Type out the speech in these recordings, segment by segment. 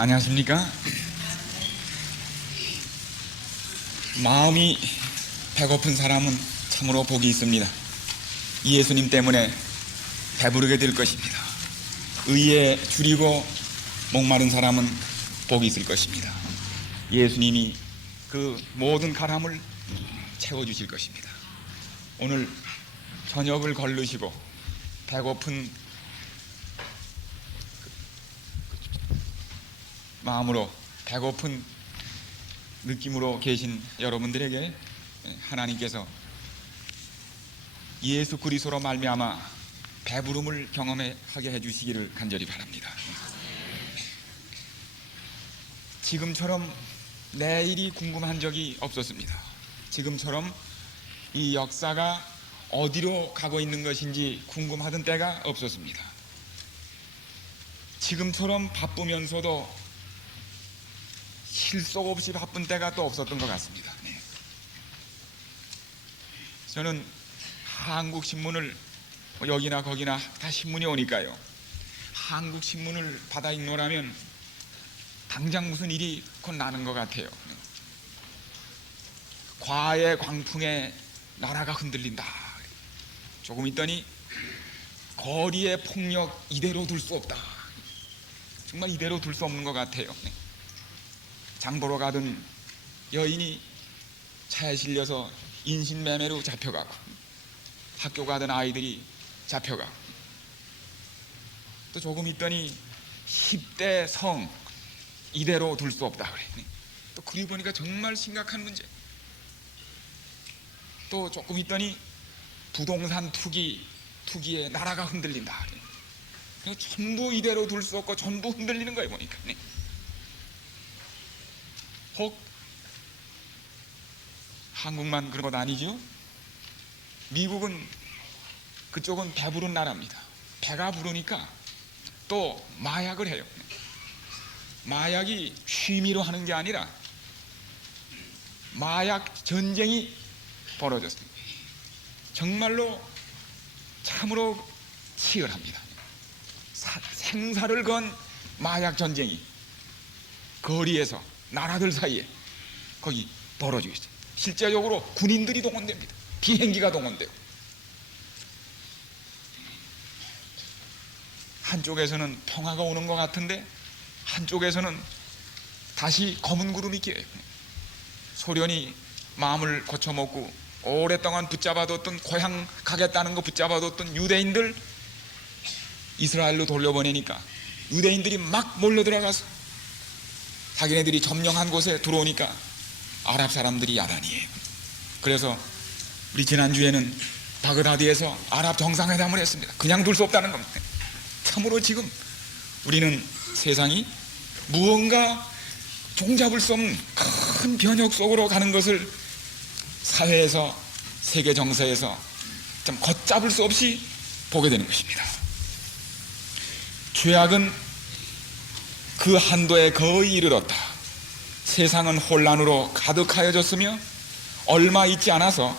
안녕하십니까? 마음이 배고픈 사람은 참으로 복이 있습니다. 이 예수님 때문에 배부르게 될 것입니다. 의에 줄이고 목마른 사람은 복이 있을 것입니다. 예수님이 그 모든 가람을 채워주실 것입니다. 오늘 저녁을 거르시고 배고픈 마음으로, 배고픈 느낌으로 계신 여러분들에게 하나님께서 예수 그리스도로 말미암아 배부름을 경험하게 해주시기를 간절히 바랍니다. 지금처럼 내일이 궁금한 적이 없었습니다. 지금처럼 이 역사가 어디로 가고 있는 것인지 궁금하던 때가 없었습니다. 지금처럼 바쁘면서도 실속 없이 바쁜 때가 또 없었던 것 같습니다. 저는 한국 신문을 여기나 거기나 다 신문이 오니까요, 한국 신문을 받아 읽노라면 당장 무슨 일이 곧 나는 것 같아요. 과의 광풍에 나라가 흔들린다. 조금 있더니 거리의 폭력 이대로 둘 수 없다. 정말 이대로 둘 수 없는 것 같아요. 장 보러 가던 여인이 차에 실려서 인신매매로 잡혀가고, 학교 가던 아이들이 잡혀가고, 또 조금 있더니 10대 성 이대로 둘 수 없다 그래. 또 그리 보니까 정말 심각한 문제. 또 조금 있더니 부동산 투기에 나라가 흔들린다 그래. 전부 이대로 둘 수 없고 전부 흔들리는 거예요 보니까. 혹 한국만 그런 것 아니죠? 미국은, 그쪽은 배부른 나라입니다. 배가 부르니까 또 마약을 해요. 마약이 취미로 하는 게 아니라 마약 전쟁이 벌어졌습니다. 정말로 참으로 치열합니다. 생사를 건 마약 전쟁이 거리에서, 나라들 사이에 거기 벌어지고 있어요. 실제적으로 군인들이 동원됩니다. 비행기가 동원되고, 한쪽에서는 평화가 오는 것 같은데 한쪽에서는 다시 검은 구름이 끼어요. 소련이 마음을 고쳐먹고 오랫동안 붙잡아뒀던, 고향 가겠다는 거 붙잡아뒀던 유대인들 이스라엘로 돌려보내니까 유대인들이 막 몰려들어가서 자기네들이 점령한 곳에 들어오니까 아랍 사람들이 야단이에요. 그래서 우리 지난주에는 바그다드에서 아랍 정상회담을 했습니다. 그냥 둘 수 없다는 겁니다. 참으로 지금 우리는 세상이 무언가 종잡을 수 없는 큰 변혁 속으로 가는 것을 사회에서, 세계 정세에서 좀 걷잡을 수 없이 보게 되는 것입니다. 죄악은 그 한도에 거의 이르렀다. 세상은 혼란으로 가득하여졌으며 얼마 있지 않아서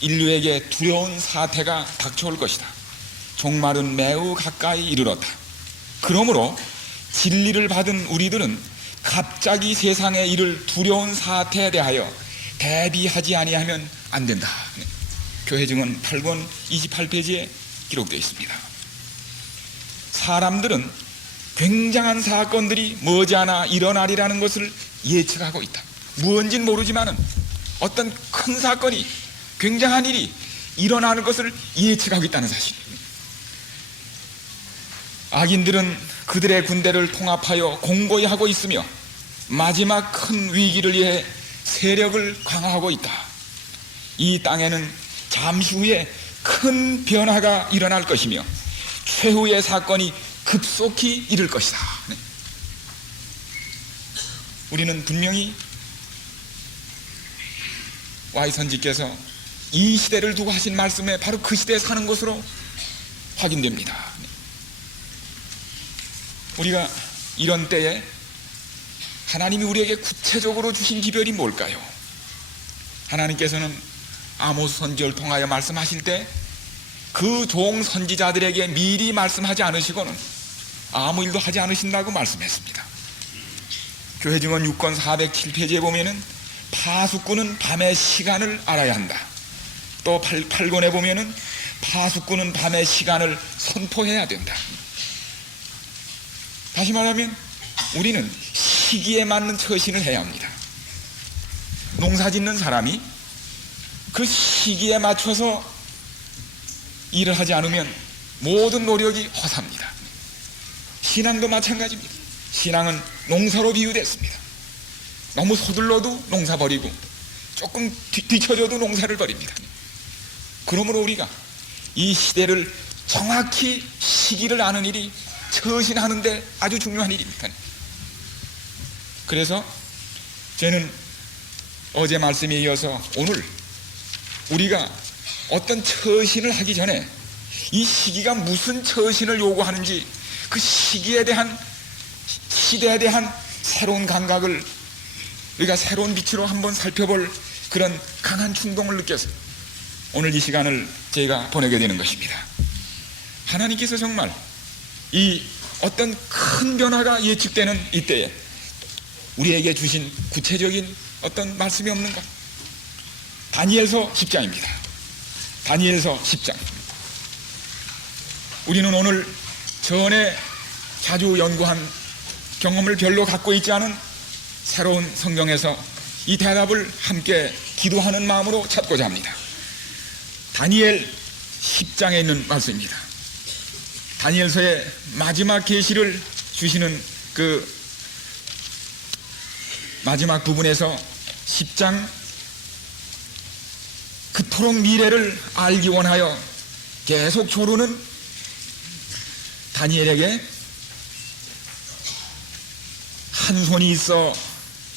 인류에게 두려운 사태가 닥쳐올 것이다. 종말은 매우 가까이 이르렀다. 그러므로 진리를 받은 우리들은 갑자기 세상에 이를 두려운 사태에 대하여 대비하지 아니하면 안 된다. 교회 증언 8권 28페이지에 기록되어 있습니다. 사람들은 굉장한 사건들이 머지않아 일어나리라는 것을 예측하고 있다. 무언지는 모르지만 어떤 큰 사건이, 굉장한 일이 일어나는 것을 예측하고 있다는 사실. 악인들은 그들의 군대를 통합하여 공고히 하고 있으며 마지막 큰 위기를 위해 세력을 강화하고 있다. 이 땅에는 잠시 후에 큰 변화가 일어날 것이며 최후의 사건이 급속히 이를 것이다. 우리는 분명히 Y 선지께서 이 시대를 두고 하신 말씀에 바로 그 시대에 사는 것으로 확인됩니다. 우리가 이런 때에 하나님이 우리에게 구체적으로 주신 기별이 뭘까요? 하나님께서는 아모스 선지를 통하여 말씀하실 때 그 종 선지자들에게 미리 말씀하지 않으시고는 아무 일도 하지 않으신다고 말씀했습니다. 교회 증언 6권 407페이지에 보면은 파수꾼은 밤의 시간을 알아야 한다. 또 8권에 보면은 파수꾼은 밤의 시간을 선포해야 된다. 다시 말하면 우리는 시기에 맞는 처신을 해야 합니다. 농사 짓는 사람이 그 시기에 맞춰서 일을 하지 않으면 모든 노력이 허사입니다. 신앙도 마찬가지입니다. 신앙은 농사로 비유됐습니다. 너무 서둘러도 농사 버리고 조금 뒤쳐져도 농사를 버립니다. 그러므로 우리가 이 시대를 정확히 시기를 아는 일이 처신하는데 아주 중요한 일입니다. 그래서 저는 어제 말씀에 이어서 오늘 우리가 어떤 처신을 하기 전에 이 시기가 무슨 처신을 요구하는지 그 시기에 대한 시대에 대한 새로운 감각을 우리가 새로운 빛으로 한번 살펴볼 그런 강한 충동을 느껴서 오늘 이 시간을 제가 보내게 되는 것입니다. 하나님께서 정말 이 어떤 큰 변화가 예측되는 이때에 우리에게 주신 구체적인 어떤 말씀이 없는가? 다니엘서 10장입니다. 다니엘서 10장. 우리는 오늘 전에 자주 연구한 경험을 별로 갖고 있지 않은 새로운 성경에서 이 대답을 함께 기도하는 마음으로 찾고자 합니다. 다니엘 10장에 있는 말씀입니다. 다니엘서의 마지막 계시를 주시는 그 마지막 부분에서 10장 그토록 미래를 알기 원하여 계속 조르는 다니엘에게 한 손이 있어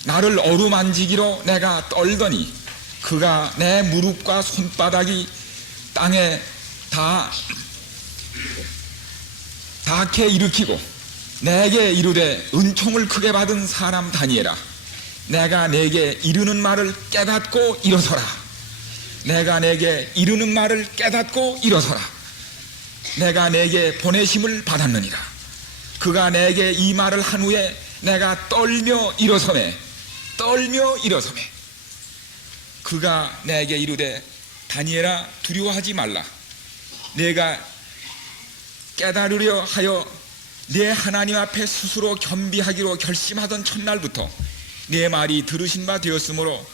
나를 어루만지기로 내가 떨더니 그가 내 무릎과 손바닥이 땅에 닿게 일으키고 내게 이르되 은총을 크게 받은 사람 다니엘아 내가 내게 이르는 말을 깨닫고 일어서라. 내가 내게 이르는 말을 깨닫고 일어서라. 내가 내게 보내심을 받았느니라. 그가 내게 이 말을 한 후에 내가 떨며 일어서매. 그가 내게 이르되 다니엘아 두려워하지 말라. 내가 깨달으려 하여 내 하나님 앞에 스스로 겸비하기로 결심하던 첫날부터 내 말이 들으신 바 되었으므로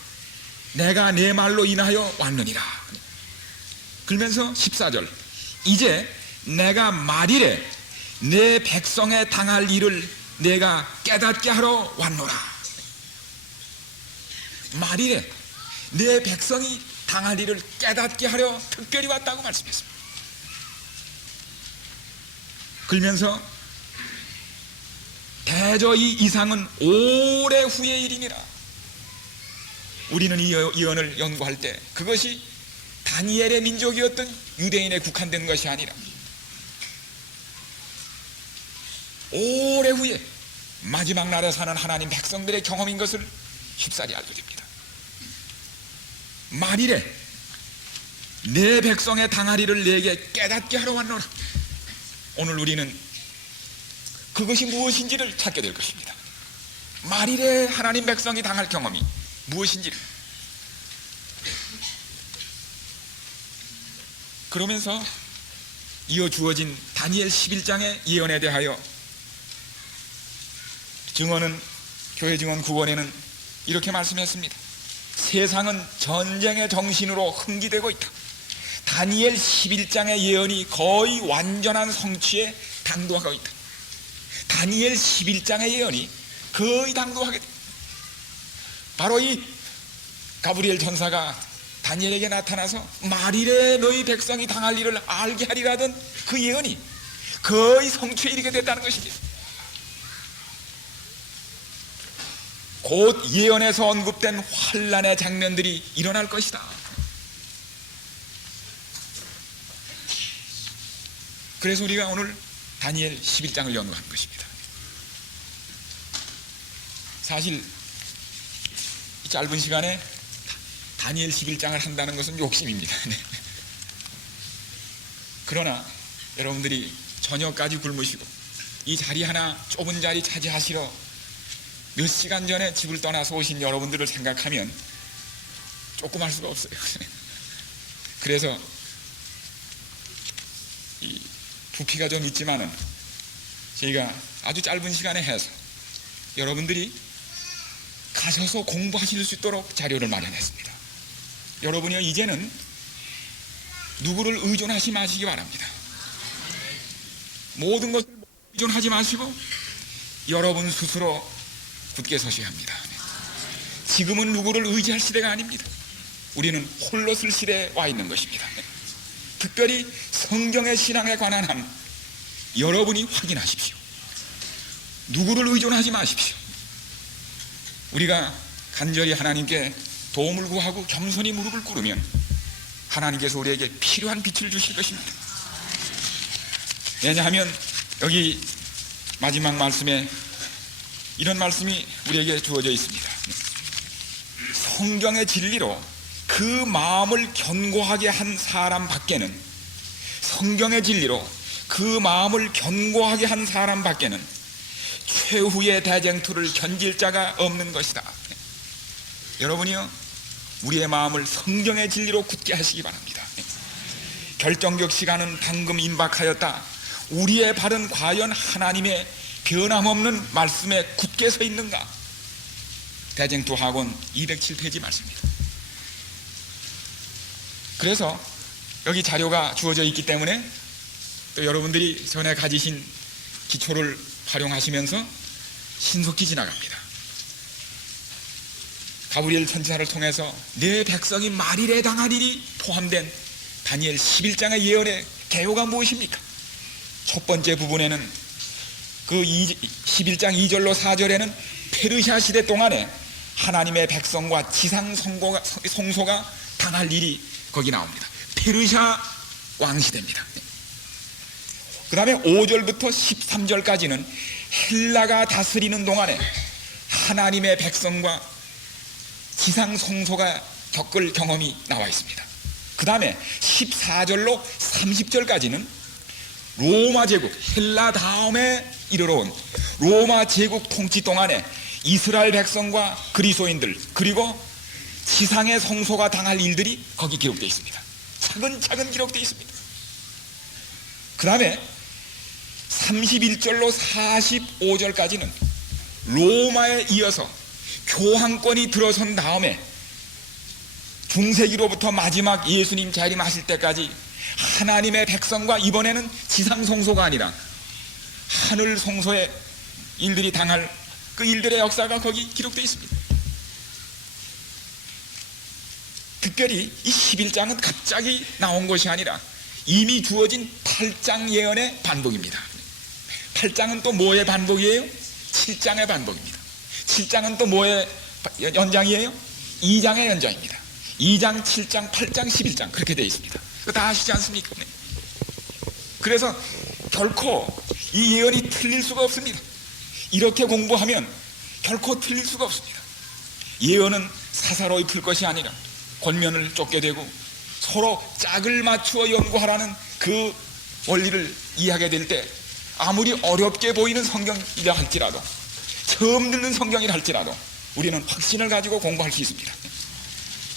내가 내 말로 인하여 왔느니라. 그러면서 14절 이제 내가 말이래 내 백성에 당할 일을 내가 깨닫게 하러 왔노라. 말이래 내 백성이 당할 일을 깨닫게 하려 특별히 왔다고 말씀했습니다. 그러면서 대저히 이상은 오래 후의 일이니라. 우리는 이 예언을 연구할 때 그것이 다니엘의 민족이었던 유대인에 국한된 것이 아니라 오래 후에 마지막 날에 사는 하나님 백성들의 경험인 것을 쉽사리 알게 됩니다. 말이래 내 백성의 당하리를 내게 깨닫게 하러 왔노라. 오늘 우리는 그것이 무엇인지를 찾게 될 것입니다. 말이래 하나님 백성이 당할 경험이 무엇인지를. 그러면서 이어 주어진 다니엘 11장의 예언에 대하여 증언은 교회 증언 9권에는 이렇게 말씀했습니다. 세상은 전쟁의 정신으로 흥기되고 있다. 다니엘 11장의 예언이 거의 완전한 성취에 당도하고 있다. 다니엘 11장의 예언이 거의 당도하게 됩니다. 바로 이 가브리엘 전사가 다니엘에게 나타나서 말이래 너희 백성이 당할 일을 알게 하리라던 그 예언이 거의 성취에 이르게 됐다는 것입니다. 곧 예언에서 언급된 환난의 장면들이 일어날 것이다. 그래서 우리가 오늘 다니엘 11장을 연구한 것입니다. 사실 이 짧은 시간에 다니엘 11장을 한다는 것은 욕심입니다. 그러나 여러분들이 저녁까지 굶으시고 이 자리 하나 좁은 자리 차지하시러 몇 시간 전에 집을 떠나서 오신 여러분들을 생각하면 조금 할 수가 없어요. 그래서 이 부피가 좀 있지만은 저희가 아주 짧은 시간에 해서 여러분들이 가셔서 공부하실 수 있도록 자료를 마련했습니다. 여러분이요, 이제는 누구를 의존하지 마시기 바랍니다. 모든 것을 의존하지 마시고 여러분 스스로 굳게 서셔야 합니다. 지금은 누구를 의지할 시대가 아닙니다. 우리는 홀로 쓸 시대에 와 있는 것입니다. 특별히 성경의 신앙에 관한 한 여러분이 확인하십시오. 누구를 의존하지 마십시오. 우리가 간절히 하나님께 도움을 구하고 겸손히 무릎을 꿇으면 하나님께서 우리에게 필요한 빛을 주실 것입니다. 왜냐하면 여기 마지막 말씀에 이런 말씀이 우리에게 주어져 있습니다. 성경의 진리로 그 마음을 견고하게 한 사람 밖에는, 성경의 진리로 그 마음을 견고하게 한 사람 밖에는 최후의 대쟁투를 견딜 자가 없는 것이다. 여러분이요, 우리의 마음을 성경의 진리로 굳게 하시기 바랍니다. 결정적 시간은 방금 임박하였다. 우리의 발은 과연 하나님의 변함없는 말씀에 굳게 서 있는가? 대쟁투 학원 207페이지 말씀입니다. 그래서 여기 자료가 주어져 있기 때문에 또 여러분들이 전에 가지신 기초를 활용하시면서 신속히 지나갑니다. 가브리엘 천사를 통해서 내 백성이 말일에 당하리니 포함된 다니엘 11장의 예언의 개요가 무엇입니까? 첫 번째 부분에는 그 11장 2절로 4절에는 페르시아 시대 동안에 하나님의 백성과 지상 성소가 당할 일이 거기 나옵니다. 페르시아 왕시대입니다. 그 다음에 5절부터 13절까지는 헬라가 다스리는 동안에 하나님의 백성과 지상 성소가 겪을 경험이 나와 있습니다. 그 다음에 14절로 30절까지는 로마 제국, 헬라 다음에 이르러 온 로마 제국 통치 동안에 이스라엘 백성과 그리스도인들, 그리고 지상의 성소가 당할 일들이 거기 기록되어 있습니다. 차근차근 기록되어 있습니다. 그 다음에 31절로 45절까지는 로마에 이어서 교황권이 들어선 다음에 중세기로부터 마지막 예수님 재림하실 때까지 하나님의 백성과 이번에는 지상 성소가 아니라 하늘 성소의 일들이 당할 그 일들의 역사가 거기 기록되어 있습니다. 특별히 이 11장은 갑자기 나온 것이 아니라 이미 주어진 8장 예언의 반복입니다. 8장은 또 뭐의 반복이에요? 7장의 반복입니다. 7장은 또 뭐의 연장이에요? 2장의 연장입니다. 2장, 7장, 8장, 11장 그렇게 되어 있습니다. 그거 다 아시지 않습니까? 그래서 결코 이 예언이 틀릴 수가 없습니다. 이렇게 공부하면 결코 틀릴 수가 없습니다. 예언은 사사로이 풀 것이 아니라 권면을 쫓게 되고 서로 짝을 맞추어 연구하라는 그 원리를 이해하게 될 때 아무리 어렵게 보이는 성경이라 할지라도, 처음 듣는 성경이라 할지라도 우리는 확신을 가지고 공부할 수 있습니다.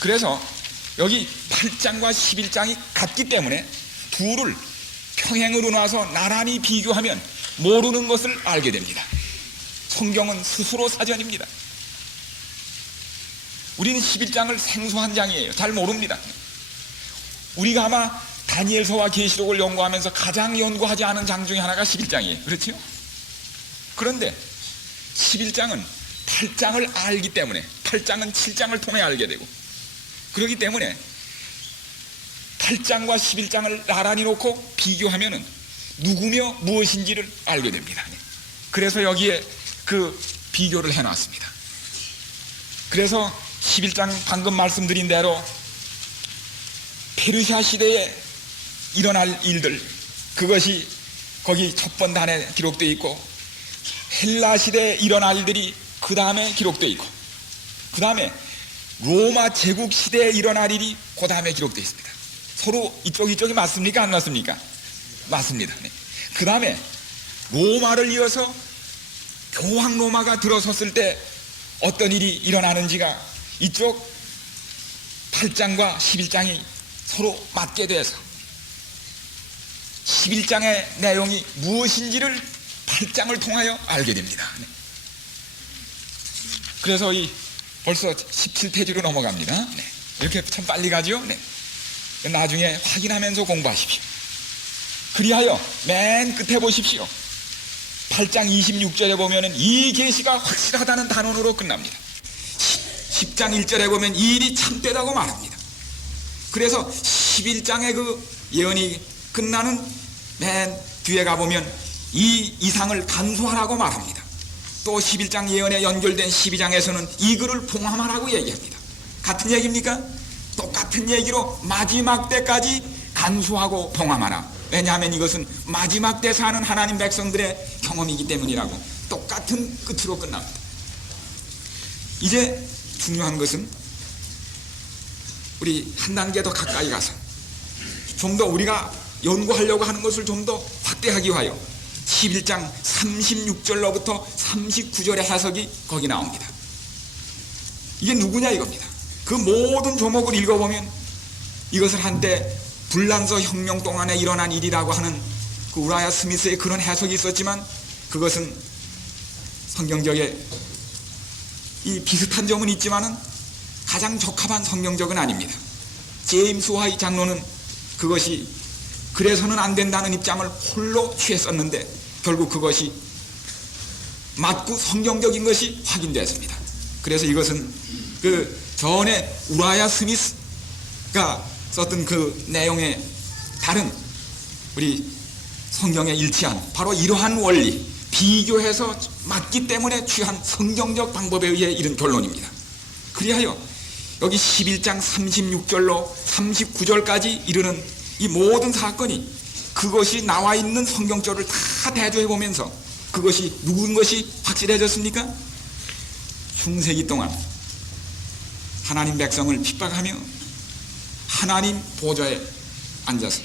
그래서 여기 8장과 11장이 같기 때문에 둘을 평행으로 놔서 나란히 비교하면 모르는 것을 알게 됩니다. 성경은 스스로 사전입니다. 우리는 11장을 생소한 장이에요. 잘 모릅니다. 우리가 아마 다니엘서와 계시록을 연구하면서 가장 연구하지 않은 장 중에 하나가 11장이에요. 그렇죠? 그런데 11장은 8장을 알기 때문에, 8장은 7장을 통해 알게 되고, 그렇기 때문에 8장과 11장을 나란히 놓고 비교하면 누구며 무엇인지를 알게 됩니다. 그래서 여기에 그 비교를 해놨습니다. 그래서 11장 방금 말씀드린 대로 페르시아 시대에 일어날 일들, 그것이 거기 첫 번 단에 기록되어 있고, 헬라 시대에 일어날 일들이 그 다음에 기록되어 있고, 그 다음에 로마 제국 시대에 일어날 일이 그 다음에 기록되어 있습니다. 서로 이쪽이 맞습니까? 안 맞습니까? 맞습니다. 그 다음에 로마를 이어서 교황 로마가 들어섰을 때 어떤 일이 일어나는지가 이쪽 8장과 11장이 서로 맞게 돼서 11장의 내용이 무엇인지를 8장을 통하여 알게 됩니다. 그래서 벌써 17페이지로 넘어갑니다. 이렇게 참 빨리 가죠. 나중에 확인하면서 공부하십시오. 그리하여 맨 끝에 보십시오. 8장 26절에 보면 이 계시가 확실하다는 단언으로 끝납니다. 10장 1절에 보면 이 일이 참되다고 말합니다. 그래서 11장의 그 예언이 끝나는 맨 뒤에 가보면 이 이상을 간수하라고 말합니다. 또 11장 예언에 연결된 12장에서는 이 글을 봉함하라고 얘기합니다. 같은 얘기입니까? 똑같은 얘기로 마지막 때까지 간수하고 봉함하라. 왜냐하면 이것은 마지막 때 사는 하나님 백성들의 경험이기 때문이라고 똑같은 끝으로 끝납니다. 이제 중요한 것은 우리 한 단계 더 가까이 가서 좀 더 우리가 연구하려고 하는 것을 좀 더 확대하기 위하여 11장 36절로부터 39절의 해석이 거기 나옵니다. 이게 누구냐 이겁니다. 그 모든 조목을 읽어보면 이것을 한때 불란서 혁명 동안에 일어난 일이라고 하는 그 우라야 스미스의 그런 해석이 있었지만 그것은 성경적에 이 비슷한 점은 있지만은 가장 적합한 성경적은 아닙니다. 제임스 화이 장로는 그것이 그래서는 안 된다는 입장을 홀로 취했었는데 결국 그것이 맞고 성경적인 것이 확인되었습니다. 그래서 이것은 그 전에 우라야 스미스가 썼던 그 내용에 다른 우리 성경에 일치한 바로 이러한 원리 비교해서 맞기 때문에 취한 성경적 방법에 의해 이른 결론입니다. 그리하여 여기 11장 36절로 39절까지 이르는 이 모든 사건이 그것이 나와 있는 성경절을 다 대조해 보면서 그것이 누군 것이 확실해졌습니까? 중세기 동안 하나님 백성을 핍박하며 하나님 보좌에 앉아서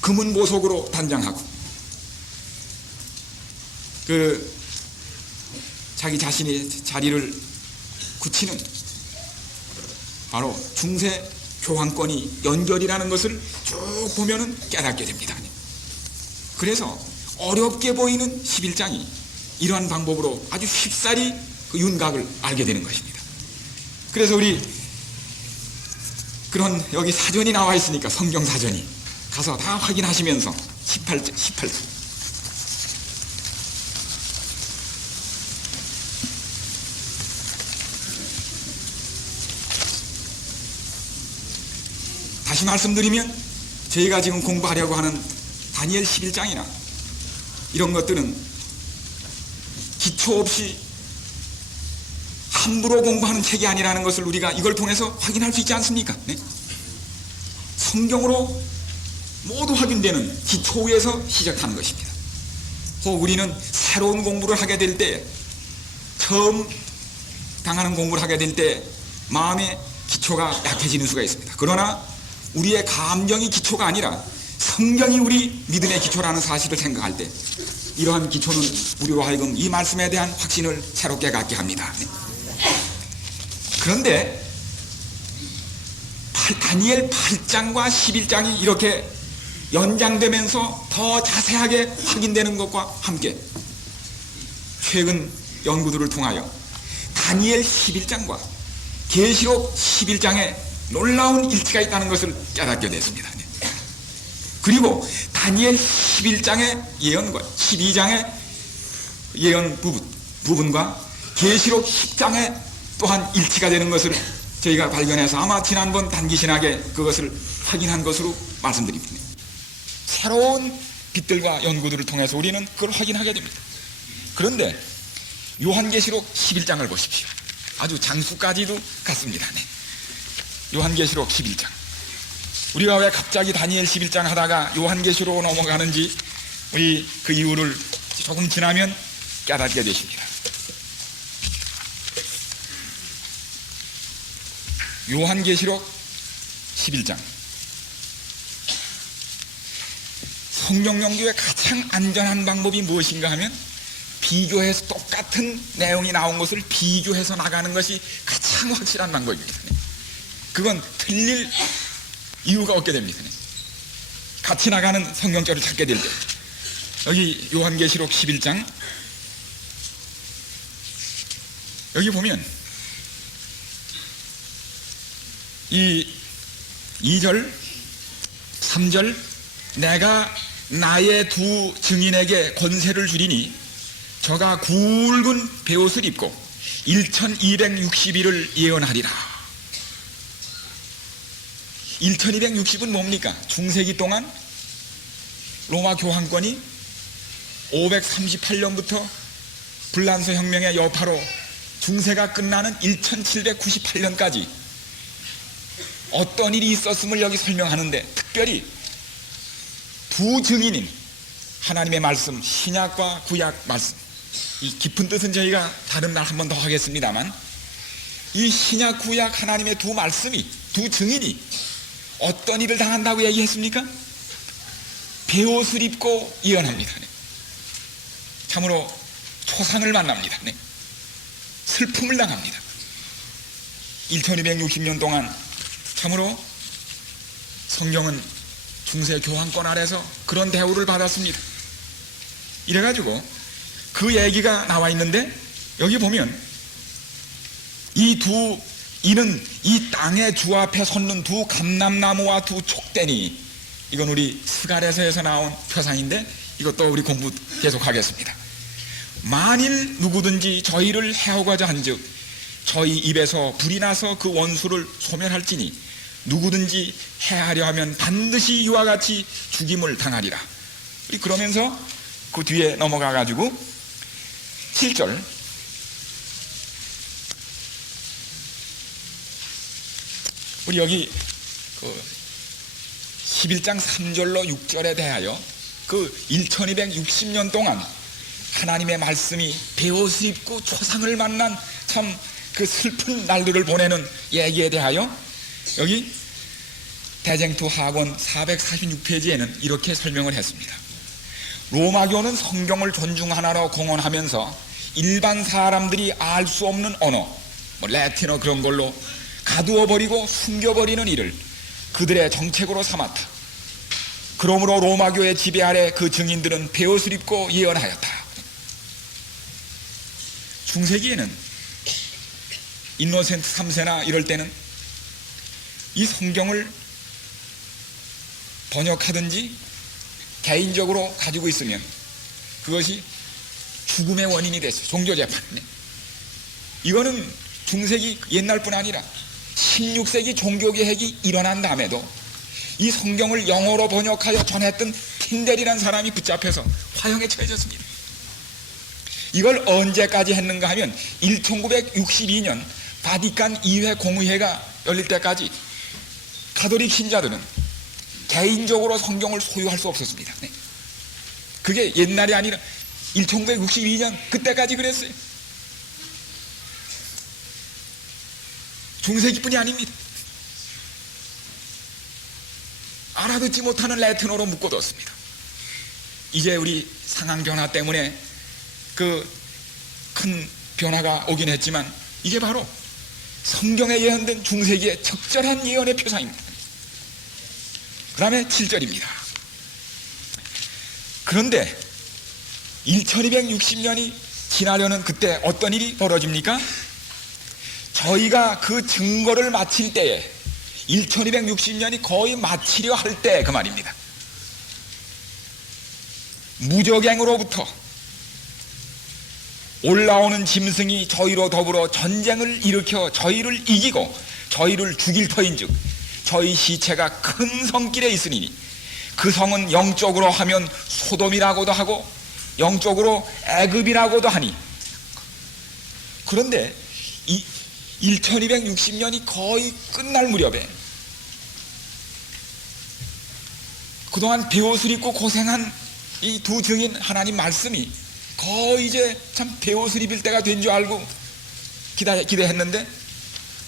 금은 보석으로 단장하고 그 자기 자신의 자리를 굳히는 바로 중세 교황권이 연결이라는 것을 쭉 보면은 깨닫게 됩니다. 그래서 어렵게 보이는 11장이 이러한 방법으로 아주 쉽사리 그 윤곽을 알게 되는 것입니다. 그래서 우리 그런 여기 사전이 나와 있으니까 성경 사전이 가서 다 확인하시면서 18절 다시 말씀드리면 저희가 지금 공부하려고 하는 다니엘 11장이나 이런 것들은 기초 없이 함부로 공부하는 책이 아니라는 것을 우리가 이걸 통해서 확인할 수 있지 않습니까? 네? 성경으로 모두 확인되는 기초 위에서 시작하는 것입니다. 혹 우리는 새로운 공부를 하게 될 때 처음 당하는 공부를 하게 될 때 마음의 기초가 약해지는 수가 있습니다. 그러나 우리의 감정이 기초가 아니라 성경이 우리 믿음의 기초라는 사실을 생각할 때 이러한 기초는 우리로 하여금 이 말씀에 대한 확신을 새롭게 갖게 합니다. 그런데 다니엘 8장과 11장이 이렇게 연장되면서 더 자세하게 확인되는 것과 함께 최근 연구들을 통하여 다니엘 11장과 계시록 11장에 놀라운 일치가 있다는 것을 깨닫게 됐습니다. 그리고 다니엘 11장의 예언과 12장의 예언 부분과 계시록 10장에 또한 일치가 되는 것을 저희가 발견해서 아마 지난번 단기신학에 그것을 확인한 것으로 말씀드립니다. 새로운 빛들과 연구들을 통해서 우리는 그걸 확인하게 됩니다. 그런데 요한계시록 11장을 보십시오. 아주 장수까지도 갔습니다. 네. 요한계시록 11장. 우리가 왜 갑자기 다니엘 11장 하다가 요한계시록으로 넘어가는지 우리 그 이유를 조금 지나면 깨닫게 되십니다. 요한계시록 11장. 성경 연구의 가장 안전한 방법이 무엇인가 하면 비교해서 똑같은 내용이 나온 것을 비교해서 나가는 것이 가장 확실한 방법입니다. 그건 틀릴 이유가 없게 됩니다. 같이 나가는 성경절을 찾게 될 때, 여기 요한계시록 11장 여기 보면 이 2절 3절 내가 나의 두 증인에게 권세를 주리니 저가 굵은 베옷을 입고 1260일을 예언하리라. 1260은 뭡니까? 중세기 동안 로마 교황권이 538년부터 불란서 혁명의 여파로 중세가 끝나는 1798년까지 어떤 일이 있었음을 여기 설명하는데, 특별히 두 증인인 하나님의 말씀, 신약과 구약 말씀, 이 깊은 뜻은 저희가 다른 날 한 번 더 하겠습니다만, 이 신약 구약 하나님의 두 말씀이, 두 증인이 어떤 일을 당한다고 얘기했습니까? 베옷을 입고 예언합니다. 참으로 초상을 만납니다. 슬픔을 당합니다. 1260년 동안 참으로 성경은 중세 교황권 아래서 그런 대우를 받았습니다. 이래가지고 그 얘기가 나와 있는데, 여기 보면 이는 이 땅의 주 앞에 섰는 두 감람나무와 두 촉대니, 이건 우리 스갈에서에서 나온 표상인데 이것도 우리 공부 계속하겠습니다. 만일 누구든지 저희를 해오고자 한즉 저희 입에서 불이 나서 그 원수를 소멸할지니 누구든지 해하려 하면 반드시 이와 같이 죽임을 당하리라. 그러면서 그 뒤에 넘어가 가지고 7절 우리 여기 11장 3절로 6절에 대하여 그 1260년 동안 하나님의 말씀이 베옷을 입고 초상을 만난 참 그 슬픈 날들을 보내는 얘기에 대하여 여기 대쟁투 학원 446페이지에는 이렇게 설명을 했습니다. 로마교는 성경을 존중하나로 공언하면서 일반 사람들이 알 수 없는 언어, 라틴어 그런 걸로 가두어버리고 숨겨버리는 일을 그들의 정책으로 삼았다. 그러므로 로마교의 지배 아래 그 증인들은 베옷을 입고 예언하였다. 중세기에는 인노센트 3세나 이럴 때는 이 성경을 번역하든지 개인적으로 가지고 있으면 그것이 죽음의 원인이 됐어요. 종교재판. 이거는 중세기 옛날뿐 아니라 16세기 종교개혁이 일어난 다음에도 이 성경을 영어로 번역하여 전했던 틴델이라는 사람이 붙잡혀서 화형에 처해졌습니다. 이걸 언제까지 했는가 하면 1962년 바티칸 2회 공의회가 열릴 때까지 가톨릭 신자들은 개인적으로 성경을 소유할 수 없었습니다. 그게 옛날이 아니라 1962년 그때까지 그랬어요. 중세기뿐이 아닙니다. 알아듣지 못하는 라틴어로 묶어뒀습니다. 이제 우리 상황 변화 때문에 그 큰 변화가 오긴 했지만 이게 바로 성경에 예언된 중세기의 적절한 예언의 표상입니다. 그 다음에 7절입니다. 그런데 1260년이 지나려는 그때 어떤 일이 벌어집니까? 저희가 그 증거를 마칠 때에 1260년이 거의 마치려 할 때 그 말입니다. 무적행으로부터 올라오는 짐승이 저희로 더불어 전쟁을 일으켜 저희를 이기고 저희를 죽일 터인즉 저희 시체가 큰 성길에 있으니 그 성은 영적으로 하면 소돔이라고도 하고 영적으로 애굽이라고도 하니, 그런데 이 1260년이 거의 끝날 무렵에 그동안 베옷을 입고 고생한 이 두 증인 하나님 말씀이 거의 이제 참 베옷을 입을 때가 된 줄 알고 기대했는데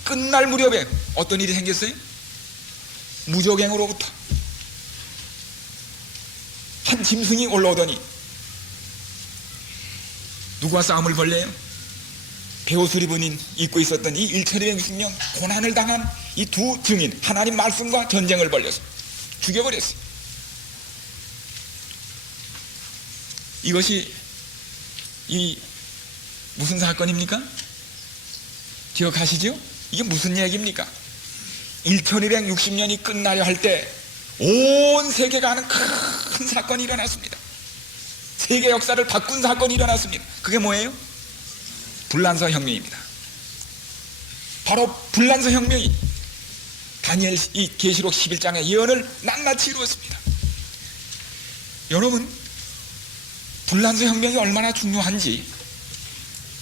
끝날 무렵에 어떤 일이 생겼어요? 무적행으로부터 한 짐승이 올라오더니 누구와 싸움을 벌려요? 베옷을 입고 있었던 이 1260명 고난을 당한 이 두 증인, 하나님 말씀과 전쟁을 벌려서 죽여버렸어요. 이것이 무슨 사건입니까? 기억하시죠? 이게 무슨 얘기입니까? 1260년이 끝나려 할 때 온 세계가 하는 큰 사건이 일어났습니다. 세계 역사를 바꾼 사건이 일어났습니다. 그게 뭐예요? 불란서 혁명입니다. 바로 불란서 혁명이 다니엘 이 계시록 11장의 예언을 낱낱이 이루었습니다. 여러분, 불란서 혁명이 얼마나 중요한지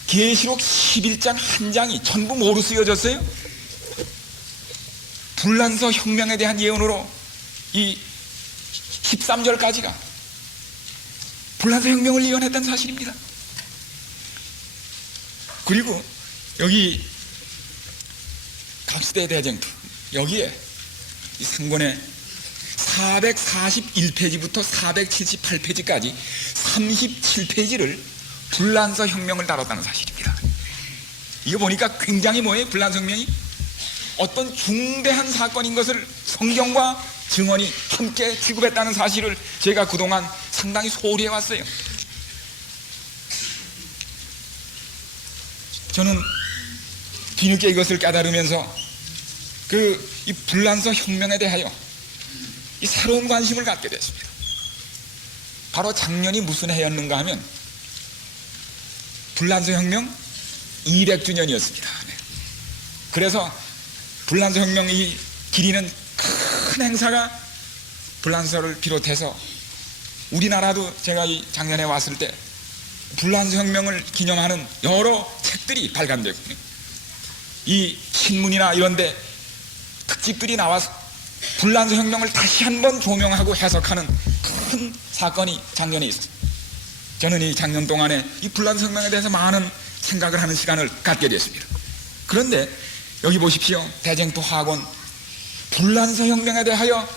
계시록 11장 한 장이 전부 뭐로 쓰여졌어요? 불란서 혁명에 대한 예언으로 이 13절까지가 불란서 혁명을 예언했던 사실입니다. 그리고 여기 각시대 대쟁투, 여기에 이 상권의 441페이지부터 478페이지까지 37페이지를 불란서 혁명을 다뤘다는 사실입니다. 이거 보니까 굉장히 뭐예요? 불란서 혁명이 어떤 중대한 사건인 것을 성경과 증언이 함께 취급했다는 사실을 제가 그동안 상당히 소홀히 해왔어요. 저는 뒤늦게 이것을 깨달으면서 이 불란서 혁명에 대하여 이 새로운 관심을 갖게 됐습니다. 바로 작년이 무슨 해였는가 하면 불란서 혁명 200주년이었습니다. 그래서 불란서 혁명이 기리는 큰 행사가 불란서를 비롯해서 우리나라도 제가 이 작년에 왔을 때 불란서 혁명을 기념하는 여러 책들이 발간되고 이 신문이나 이런데 특집들이 나와서 불란서 혁명을 다시 한번 조명하고 해석하는 큰 사건이 작년에 있었어요. 저는 이 작년 동안에 이 불란서 혁명에 대해서 많은 생각을 하는 시간을 갖게 됐습니다. 그런데 여기 보십시오. 대쟁투 학원 불란서 혁명에 대하여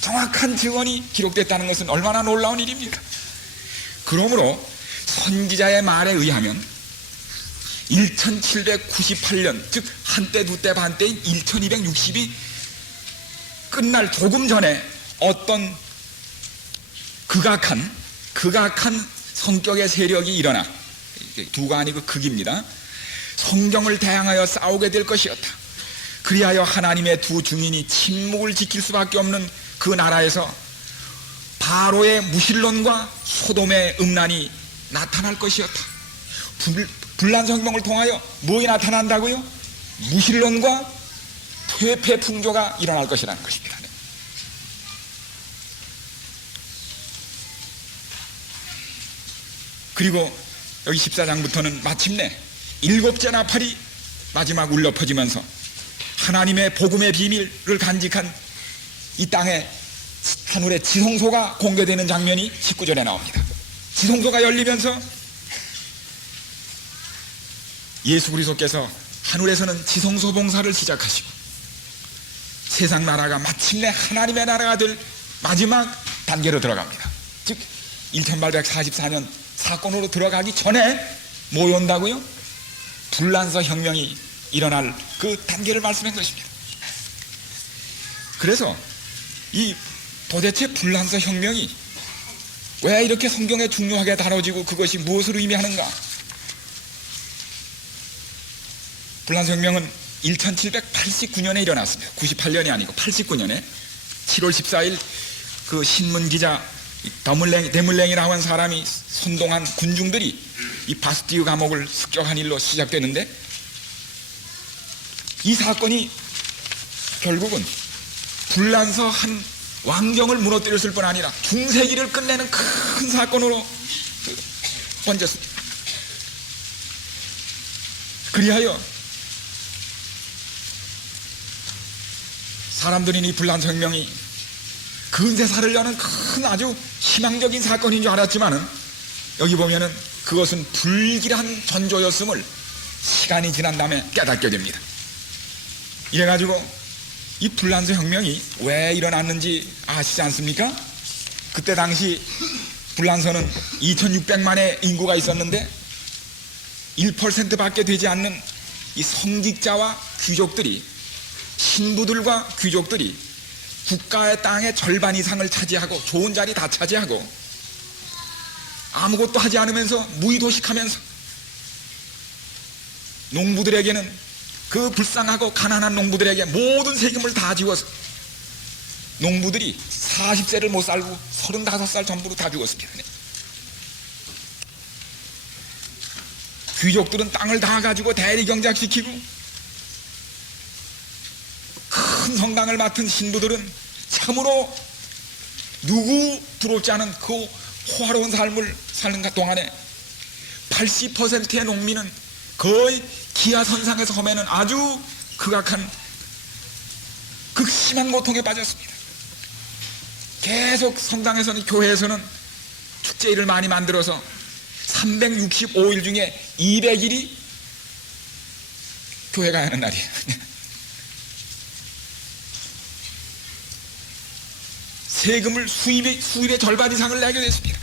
정확한 증언이 기록됐다는 것은 얼마나 놀라운 일입니까? 그러므로 선지자의 말에 의하면 1798년, 즉 한때 두때 반때인 1260이 끝날 조금 전에 어떤 극악한 성격의 세력이 일어나, 두가 아니고 극입니다. 성경을 대항하여 싸우게 될 것이었다. 그리하여 하나님의 두 증인이 침묵을 지킬 수밖에 없는 그 나라에서 바로의 무신론과 소돔의 음란이 나타날 것이었다. 불란서 혁명을 통하여 무엇이 나타난다고요? 무신론과 퇴폐 풍조가 일어날 것이라는 것입니다. 그리고 여기 14장부터는 마침내 7째 나팔이 마지막 울려 퍼지면서 하나님의 복음의 비밀을 간직한 이 땅의 하늘의 지성소가 공개되는 장면이 19절에 나옵니다. 지성소가 열리면서 예수 그리스도께서 하늘에서는 지성소 봉사를 시작하시고 세상 나라가 마침내 하나님의 나라가 될 마지막 단계로 들어갑니다. 즉 1844년 사건으로 들어가기 전에 뭐 온다고요? 불란서 혁명이 일어날 그 단계를 말씀한 것입니다. 그래서 이 도대체 불란서 혁명이 왜 이렇게 성경에 중요하게 다뤄지고 그것이 무엇을 의미하는가? 불란서 혁명은 1789년에 일어났습니다. 98년이 아니고 89년에 7월 14일 그 신문기자 데물랭이라고 하는 사람이 선동한 군중들이 이 바스티유 감옥을 습격한 일로 시작되는데, 이 사건이 결국은 불란서 한 왕정을 무너뜨렸을 뿐 아니라 중세기를 끝내는 큰 사건으로 번졌습니다. 그리하여 사람들이 이 불란서 혁명이 근세사를 여는 큰 아주 희망적인 사건인 줄 알았지만은 여기 보면은 그것은 불길한 전조였음을 시간이 지난 다음에 깨닫게 됩니다. 이래가지고 이 불란서 혁명이 왜 일어났는지 아시지 않습니까? 그때 당시 불란서는 2600만의 인구가 있었는데 1%밖에 되지 않는 이 성직자와 귀족들이, 신부들과 귀족들이 국가의 땅의 절반 이상을 차지하고 좋은 자리 다 차지하고 아무것도 하지 않으면서 무의도식하면서 농부들에게는, 그 불쌍하고 가난한 농부들에게 모든 세금을 다 지워서 농부들이 40세를 못 살고 35살 전부로 다 죽었습니다. 귀족들은 땅을 다 가지고 대리경작시키고, 큰 성당을 맡은 신부들은 참으로 누구 부럽지 않은 그 호화로운 삶을 사는 동안에 80%의 농민은 거의 기아선상에서 헤매는 아주 극악한, 극심한 고통에 빠졌습니다. 계속 성당에서는, 교회에서는 축제일을 많이 만들어서 365일 중에 200일이 교회 가야 하는 날이에요. 세금을 수입의 절반 이상을 내게 됐습니다.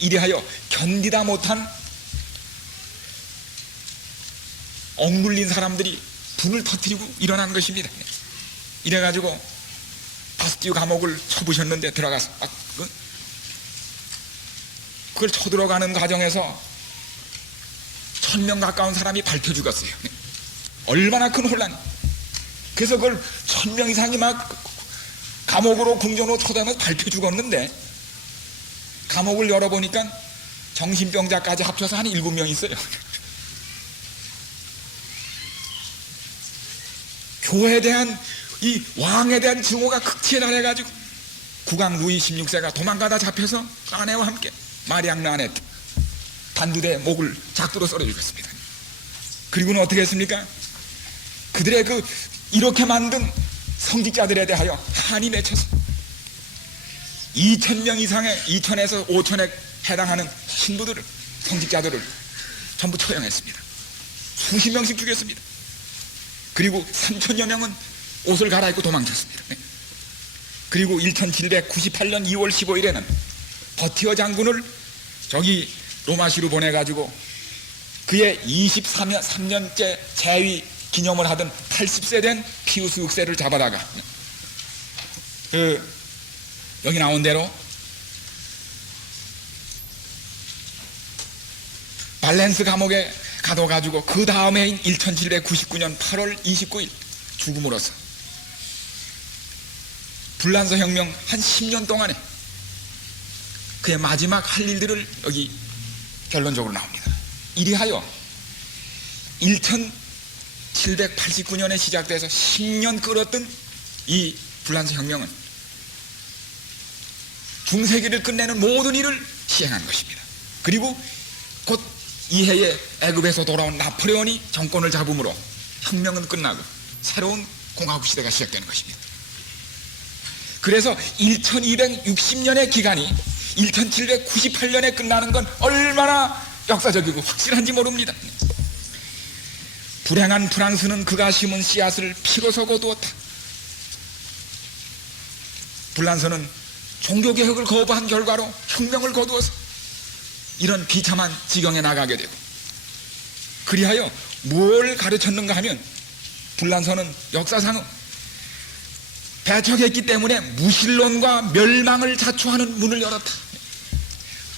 이래하여 견디다 못한 억눌린 사람들이 분을 터뜨리고 일어난 것입니다. 이래가지고 바스티유 감옥을 쳐부셨는데, 들어가서 그걸 쳐들어가는 과정에서 1000명 가까운 사람이 밟혀 죽었어요. 얼마나 큰 혼란이. 그래서 그걸 1000명 이상이 막 감옥으로 궁전으로 쳐다면서 밟혀 죽었는데, 감옥을 열어보니까 정신병자까지 합쳐서 한 7명 있어요. 교회에 대한, 이 왕에 대한 증오가 극치에 달해가지고 국왕 루이 16세가 도망가다 잡혀서 아내와 함께 마리앙르 아네트 단두대 목을 작두로 썰어 죽였습니다. 그리고는 어떻게 했습니까? 그들의 이렇게 만든 성직자들에 대하여 한이 맺혀서 2000명 이상의, 2000에서 5000에 해당하는 신부들을, 성직자들을 전부 처형했습니다. 수십 명씩 죽였습니다. 그리고 3000여 명은 옷을 갈아입고 도망쳤습니다. 그리고 1798년 2월 15일에는 버티어 장군을 저기 로마시로 보내가지고 그의 23년째 재위 기념을 하던 80세 된 피우스 6세를 잡아다가 여기 나온 대로 발렌스 감옥에 가둬가지고 그 다음 해인 1799년 8월 29일 죽음으로써 불란서 혁명 한 10년 동안에 그의 마지막 할 일들을 여기 결론적으로 나옵니다. 이리하여 1789년에 시작돼서 10년 끌었던 이 불란서 혁명은 중세기를 끝내는 모든 일을 시행한 것입니다. 그리고 곧 이해에 애굽에서 돌아온 나폴레온이 정권을 잡음으로 혁명은 끝나고 새로운 공화국 시대가 시작되는 것입니다. 그래서 1260년의 기간이 1798년에 끝나는 건 얼마나 역사적이고 확실한지 모릅니다. 불행한 프랑스는 그가 심은 씨앗을 피로서 거두었다. 불란서는 종교개혁을 거부한 결과로 혁명을 거두어서 이런 비참한 지경에 나가게 되고, 그리하여 뭘 가르쳤는가 하면 불란서는 역사상 배척했기 때문에 무신론과 멸망을 자초하는 문을 열었다.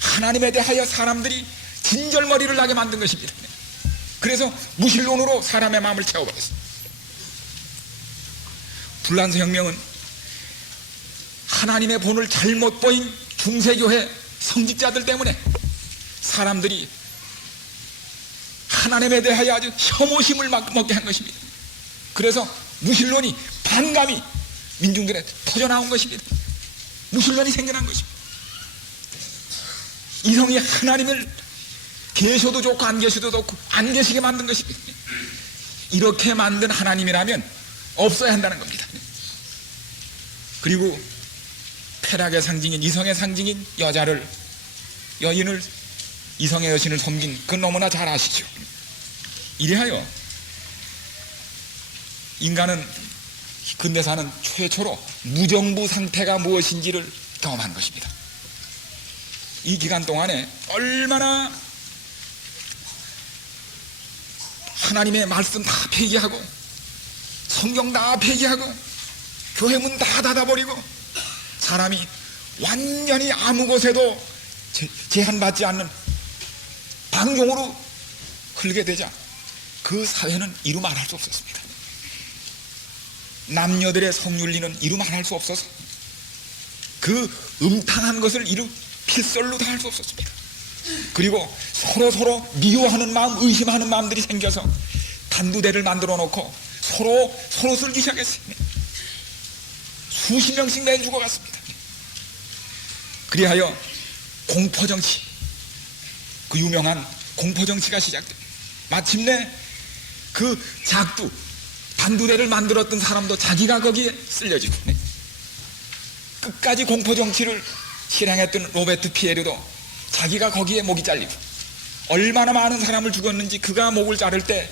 하나님에 대하여 사람들이 진절머리를 나게 만든 것입니다. 그래서 무신론으로 사람의 마음을 채워버렸습니다. 불란서 혁명은 하나님의 본을 잘못 보인 중세교회 성직자들 때문에 사람들이 하나님에 대하여 아주 혐오심을 먹게 한 것입니다. 그래서 무신론이 반감이 민중들에 터져나온 것입니다. 무신론이 생겨난 것입니다. 이성이 하나님을 계셔도 좋고 안 계셔도 좋고 안 계시게 만든 것입니다. 이렇게 만든 하나님이라면 없어야 한다는 겁니다. 그리고 쾌락의 상징인, 이성의 상징인 여인을, 이성의 여신을 섬긴 그건 너무나 잘 아시죠. 이래하여 인간은 근대사는 최초로 무정부 상태가 무엇인지를 경험한 것입니다. 이 기간 동안에 얼마나 하나님의 말씀 다 폐기하고 성경 다 폐기하고 교회 문 다 닫아버리고 사람이 완전히 아무 곳에도 제한받지 않는 방종으로 흘게 되자 그 사회는 이루 말할 수 없었습니다. 남녀들의 성윤리는 이루 말할 수 없어서 그 음탕한 것을 이루 필설로 다 할 수 없었습니다. 그리고 서로 미워하는 마음, 의심하는 마음들이 생겨서 단두대를 만들어 놓고 서로 쓸기 시작했습니다. 수십 명씩 내 죽어갔습니다. 그리하여 공포정치, 그 유명한 공포정치가 시작됩니다. 마침내 그 작두 단두대를 만들었던 사람도 자기가 거기에 쓸려지고 끝까지 공포정치를 실행했던 로베르트 피에르도 자기가 거기에 목이 잘리고 얼마나 많은 사람을 죽였는지 그가 목을 자를 때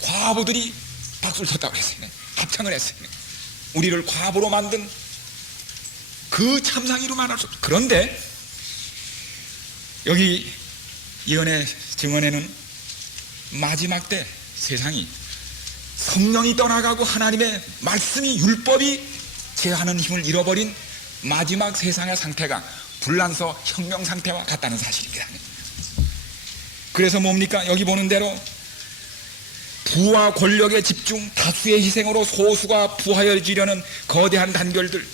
과부들이 박수를 쳤다고 했어요. 합창을 했어요. 우리를 과부로 만든 그 참상이로 말할 수 없어요. 그런데 여기 예언의 증언에는 마지막 때 세상이 성령이 떠나가고 하나님의 말씀이 율법이 제하는 힘을 잃어버린 마지막 세상의 상태가 불란서 혁명 상태와 같다는 사실입니다. 그래서 뭡니까? 여기 보는 대로 부와 권력의 집중, 다수의 희생으로 소수가 부하여지려는 거대한 단결들,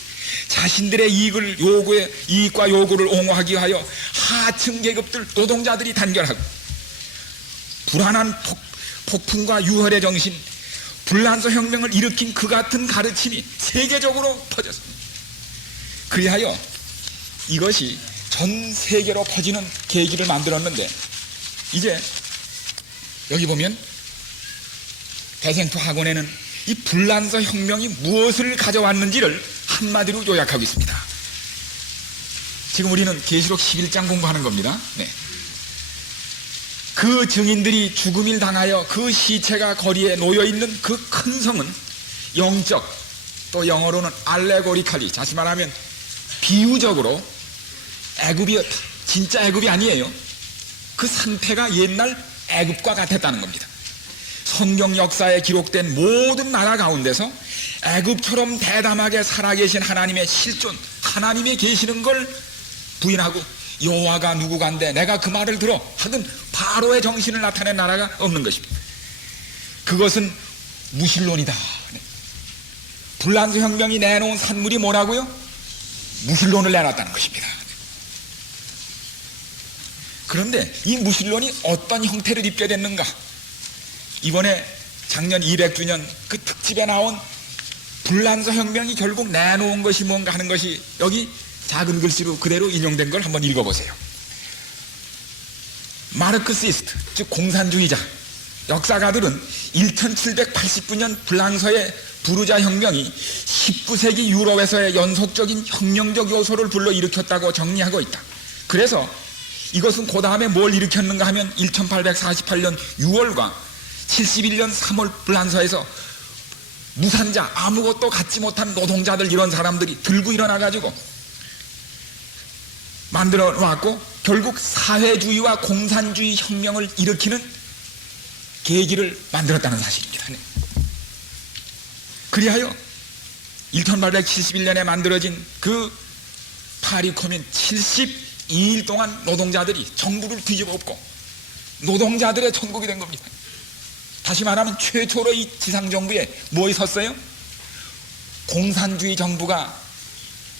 자신들의 이익과 요구를 옹호하기 위하여 하층 계급들, 노동자들이 단결하고 불안한 폭풍과 유혈의 정신, 불란서 혁명을 일으킨 그 같은 가르침이 세계적으로 퍼졌습니다. 그리하여 이것이 전 세계로 퍼지는 계기를 만들었는데 이제 여기 보면 대생투 학원에는 이 불란서 혁명이 무엇을 가져왔는지를 한마디로 요약하고 있습니다. 지금 우리는 계시록 11장 공부하는 겁니다. 네. 그 증인들이 죽음을 당하여 그 시체가 거리에 놓여있는 그 큰 성은 영적, 또 영어로는 알레고리칼리, 다시 말하면 비유적으로 애굽이었다. 진짜 애굽이 아니에요. 그 상태가 옛날 애굽과 같았다는 겁니다. 성경 역사에 기록된 모든 나라 가운데서 애굽처럼 대담하게 살아계신 하나님의 실존, 하나님이 계시는 걸 부인하고 여호와가 누구간데 내가 그 말을 들어 하던 바로의 정신을 나타낸 나라가 없는 것입니다. 그것은 무신론이다. 불란서 혁명이 내놓은 산물이 뭐라고요? 무신론을 내놨다는 것입니다. 그런데 이 무신론이 어떤 형태를 입게 됐는가? 이번에 작년 200주년 그 특집에 나온 불란서 혁명이 결국 내놓은 것이 뭔가 하는 것이 여기 작은 글씨로 그대로 인용된 걸 한번 읽어보세요. 마르크시스트, 즉 공산주의자 역사가들은 1789년 불란서의 부르자 혁명이 19세기 유럽에서의 연속적인 혁명적 요소를 불러일으켰다고 정리하고 있다. 그래서 이것은 그 다음에 뭘 일으켰는가 하면 1848년 6월과 71년 3월 불란서에서 무산자, 아무것도 갖지 못한 노동자들, 이런 사람들이 들고 일어나가지고 만들어 놨고 결국 사회주의와 공산주의 혁명을 일으키는 계기를 만들었다는 사실입니다. 그리하여 1871년에 만들어진 그 파리 코민 72일 동안 노동자들이 정부를 뒤집어 엎고 노동자들의 천국이 된 겁니다. 다시 말하면 최초로 이 지상정부에 뭐 섰어요? 공산주의 정부가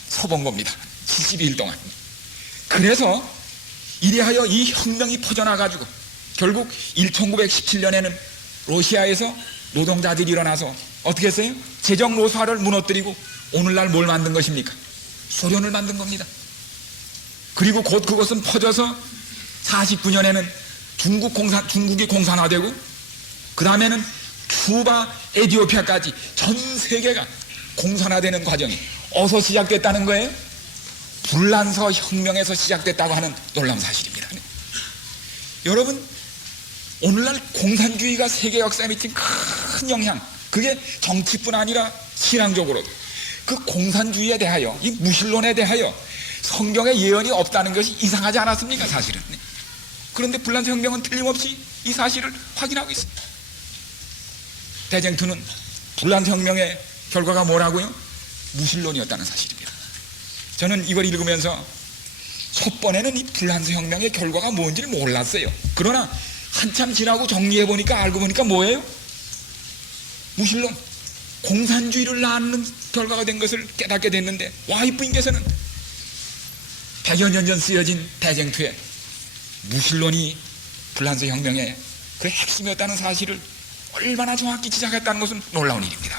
서본 겁니다. 72일 동안. 그래서 이래하여 이 혁명이 퍼져나가지고 결국 1917년에는 러시아에서 노동자들이 일어나서 어떻게 했어요? 제정 노사를 무너뜨리고 오늘날 뭘 만든 것입니까? 소련을 만든 겁니다. 그리고 곧 그것은 퍼져서 49년에는 중국이 공산화되고 그 다음에는 쿠바, 에티오피아까지 전 세계가 공산화되는 과정이 어디서 시작됐다는 거예요? 불란서 혁명에서 시작됐다고 하는 놀라운 사실입니다. 여러분, 오늘날 공산주의가 세계 역사에 미친 큰 영향, 그게 정치뿐 아니라 신앙적으로도 그 공산주의에 대하여, 이 무신론에 대하여 성경에 예언이 없다는 것이 이상하지 않았습니까? 사실은. 그런데 불란서 혁명은 틀림없이 이 사실을 확인하고 있습니다. 대쟁투는 불란서혁명의 결과가 뭐라고요? 무신론이었다는 사실입니다. 저는 이걸 읽으면서 첫 번에는 이 불란서혁명의 결과가 뭔지를 몰랐어요. 그러나 한참 지나고 정리해보니까 알고 보니까 뭐예요? 무신론, 공산주의를 낳는 결과가 된 것을 깨닫게 됐는데, 와이프인께서는 100여 년 전 쓰여진 대쟁투에 무신론이 불란서혁명의 그 핵심이었다는 사실을 얼마나 정확히 지적했다는 것은 놀라운 일입니다.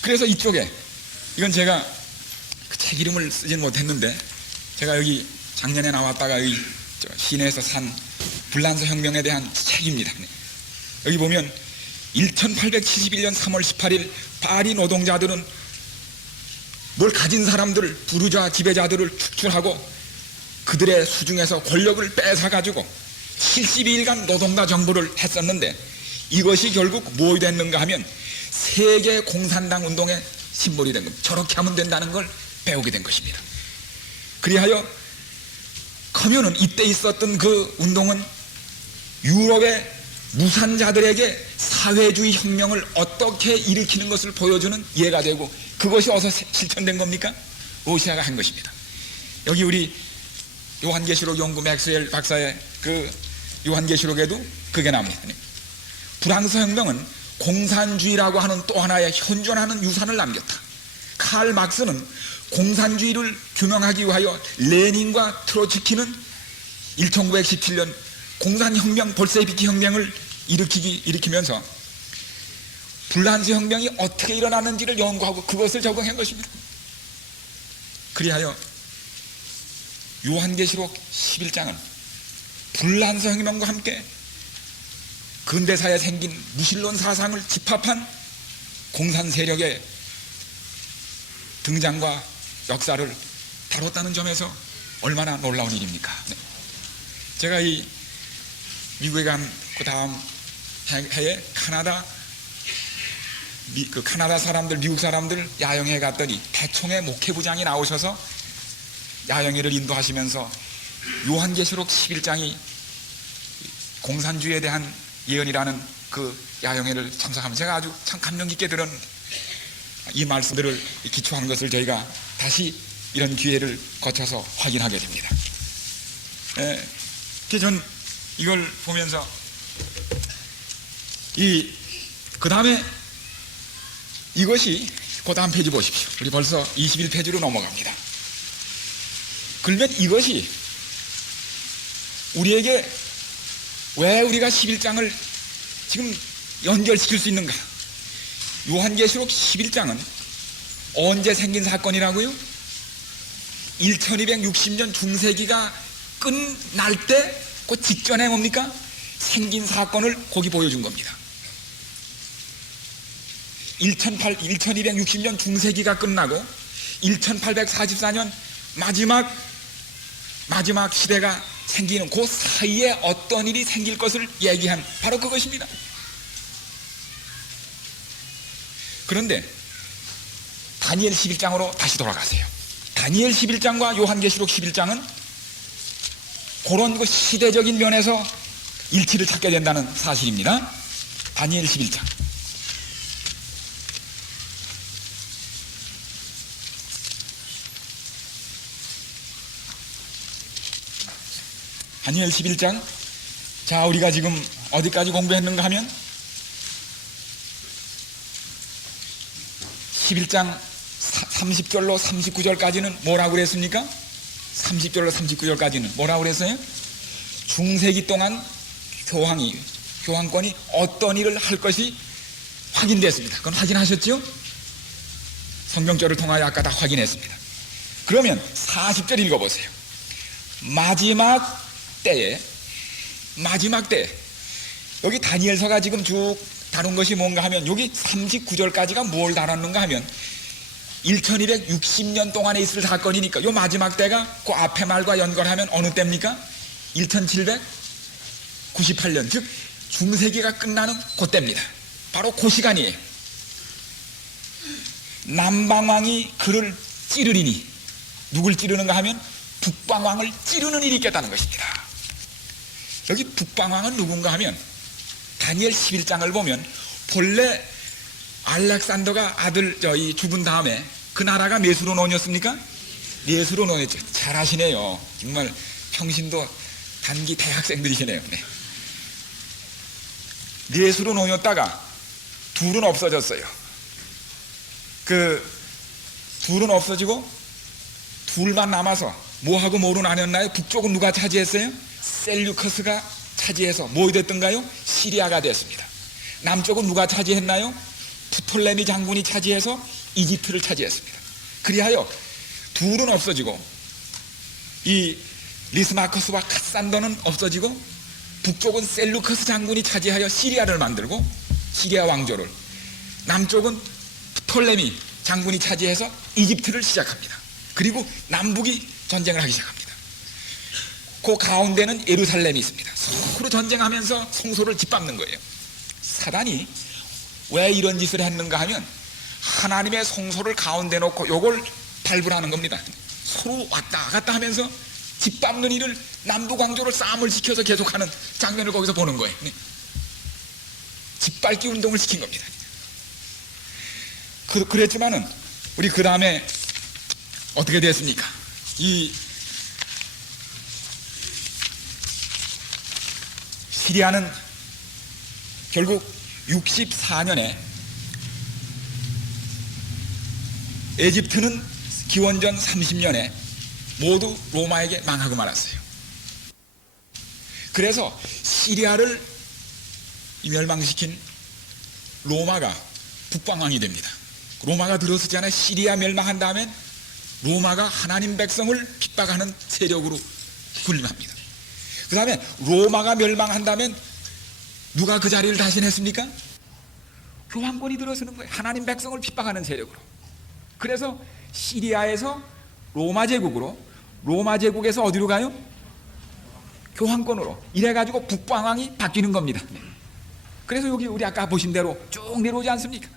그래서 이쪽에, 이건 제가 그 책 이름을 쓰진 못했는데, 제가 여기 작년에 나왔다가 여기 시내에서 산 불란서혁명에 대한 책입니다. 여기 보면 1871년 3월 18일 파리 노동자들은 뭘 가진 사람들, 부르주아 지배자들을 축출하고 그들의 수중에서 권력을 뺏어가지고 72일간 노동자 정부를 했었는데, 이것이 결국 뭐 됐는가 하면 세계 공산당 운동의 심볼이 된 겁니다. 저렇게 하면 된다는 걸 배우게 된 것입니다. 그리하여 커뮤는 이때 있었던 그 운동은 유럽의 무산자들에게 사회주의 혁명을 어떻게 일으키는 것을 보여주는 예가 되고, 그것이 어디서 실천된 겁니까? 오시아가 한 것입니다. 여기 우리 요한계시록 연구 맥스웰 박사의 그 요한계시록에도 그게 나옵니다. 프랑스 혁명은 공산주의라고 하는 또 하나의 현존하는 유산을 남겼다. 칼 막스는 공산주의를 규명하기 위하여 레닌과 트로츠키는 1917년 공산혁명, 볼세비키 혁명을 일으키면서 불란서 혁명이 어떻게 일어나는지를 연구하고 그것을 적용한 것입니다. 그리하여 요한계시록 11장은 불란서 혁명과 함께 근대사에 생긴 무신론 사상을 집합한 공산 세력의 등장과 역사를 다뤘다는 점에서 얼마나 놀라운 일입니까? 네. 제가 이 미국에 간 그 다음 해에 카나다 사람들, 미국 사람들 야영회 갔더니 대총회 목회부장이 나오셔서 야영회를 인도하시면서 요한계시록 11장이 공산주의에 대한 예언이라는 그 야영회를 참석하면서 제가 아주 참 감명 깊게 들은 이 말씀들을 기초하는 것을 저희가 다시 이런 기회를 거쳐서 확인하게 됩니다. 전 이걸 보면서 그 다음에 이것이 그 다음 페이지 보십시오. 우리 벌써 21페이지로 넘어갑니다. 그러면 이것이 우리에게 왜 우리가 11장을 지금 연결시킬 수 있는가? 요한계시록 11장은 언제 생긴 사건이라고요? 1260년 중세기가 끝날 때 그 직전에 뭡니까? 생긴 사건을 거기 보여준 겁니다. 1260년 중세기가 끝나고 1844년 마지막 시대가 생기는 그 사이에 어떤 일이 생길 것을 얘기한 바로 그것입니다. 그런데 다니엘 11장으로 다시 돌아가세요. 다니엘 11장과 요한계시록 11장은 그런 그 시대적인 면에서 일치를 찾게 된다는 사실입니다. 다니엘 11장. 다니엘 11장. 자, 우리가 지금 어디까지 공부했는가 하면 11장 30절로 39절까지는 뭐라고 그랬습니까? 30절로 39절까지는 뭐라고 그랬어요? 중세기 동안 교황권이 어떤 일을 할 것이 확인됐습니다. 그건 확인하셨죠? 성경절을 통하여 아까 다 확인했습니다. 그러면 40절 읽어보세요. 마지막 때에 여기 다니엘서가 지금 쭉 다룬 것이 뭔가 하면 여기 39절까지가 뭘 다뤘는가 하면 1260년 동안에 있을 사건이니까 요 마지막 때가 그 앞에 말과 연결하면 어느 때입니까? 1798년, 즉 중세기가 끝나는 그때입니다. 바로 그 시간이에요. 남방왕이 그를 찌르리니, 누굴 찌르는가 하면 북방왕을 찌르는 일이 있겠다는 것입니다. 여기 북방왕은 누군가 하면 다니엘 11장을 보면 본래 알렉산더가 아들 죽은 다음에 그 나라가 몇 수로 나뉘었습니까? 네 수로 나뉘었죠. 잘하시네요. 정말 평신도 단기 대학생들이시네요. 네 수로 나뉘었다가 둘은 없어졌어요. 그 둘은 없어지고 둘만 남아서 뭐하고 뭐로 나뉘었나요? 북쪽은 누가 차지했어요? 셀류커스가 차지해서 뭐 됐던가요? 시리아가 됐습니다. 남쪽은 누가 차지했나요? 프톨레미 장군이 차지해서 이집트를 차지했습니다. 그리하여 둘은 없어지고 이 리스마커스와 카산더는 없어지고 북쪽은 셀루커스 장군이 차지하여 시리아를 만들고 시리아 왕조를, 남쪽은 프톨레미 장군이 차지해서 이집트를 시작합니다. 그리고 남북이 전쟁을 하기 시작합니다. 그 가운데는 예루살렘이 있습니다. 서로 전쟁하면서 성소를 짓밟는 거예요. 사단이 왜 이런 짓을 했는가 하면 하나님의 성소를 가운데 놓고 요걸 발굴하는 겁니다. 서로 왔다 갔다 하면서 짓밟는 일을, 남북왕조를 싸움을 지켜서 계속하는 장면을 거기서 보는 거예요. 짓밟기 운동을 시킨 겁니다. 그랬지만은 우리 그 다음에 어떻게 됐습니까? 이 시리아는 결국 64년에 에집트는 기원전 30년에 모두 로마에게 망하고 말았어요. 그래서 시리아를 멸망시킨 로마가 북방왕이 됩니다. 로마가 들어서잖아요. 시리아 멸망한 다음엔 로마가 하나님 백성을 핍박하는 세력으로 군림합니다. 그 다음에 로마가 멸망한 다음엔 누가 그 자리를 다신했습니까? 교황권이 들어서는 거예요. 하나님 백성을 핍박하는 세력으로. 그래서 시리아에서 로마 제국으로, 로마 제국에서 어디로 가요? 교황권으로. 이래가지고 북방왕이 바뀌는 겁니다. 그래서 여기 우리 아까 보신 대로 쭉 내려오지 않습니까?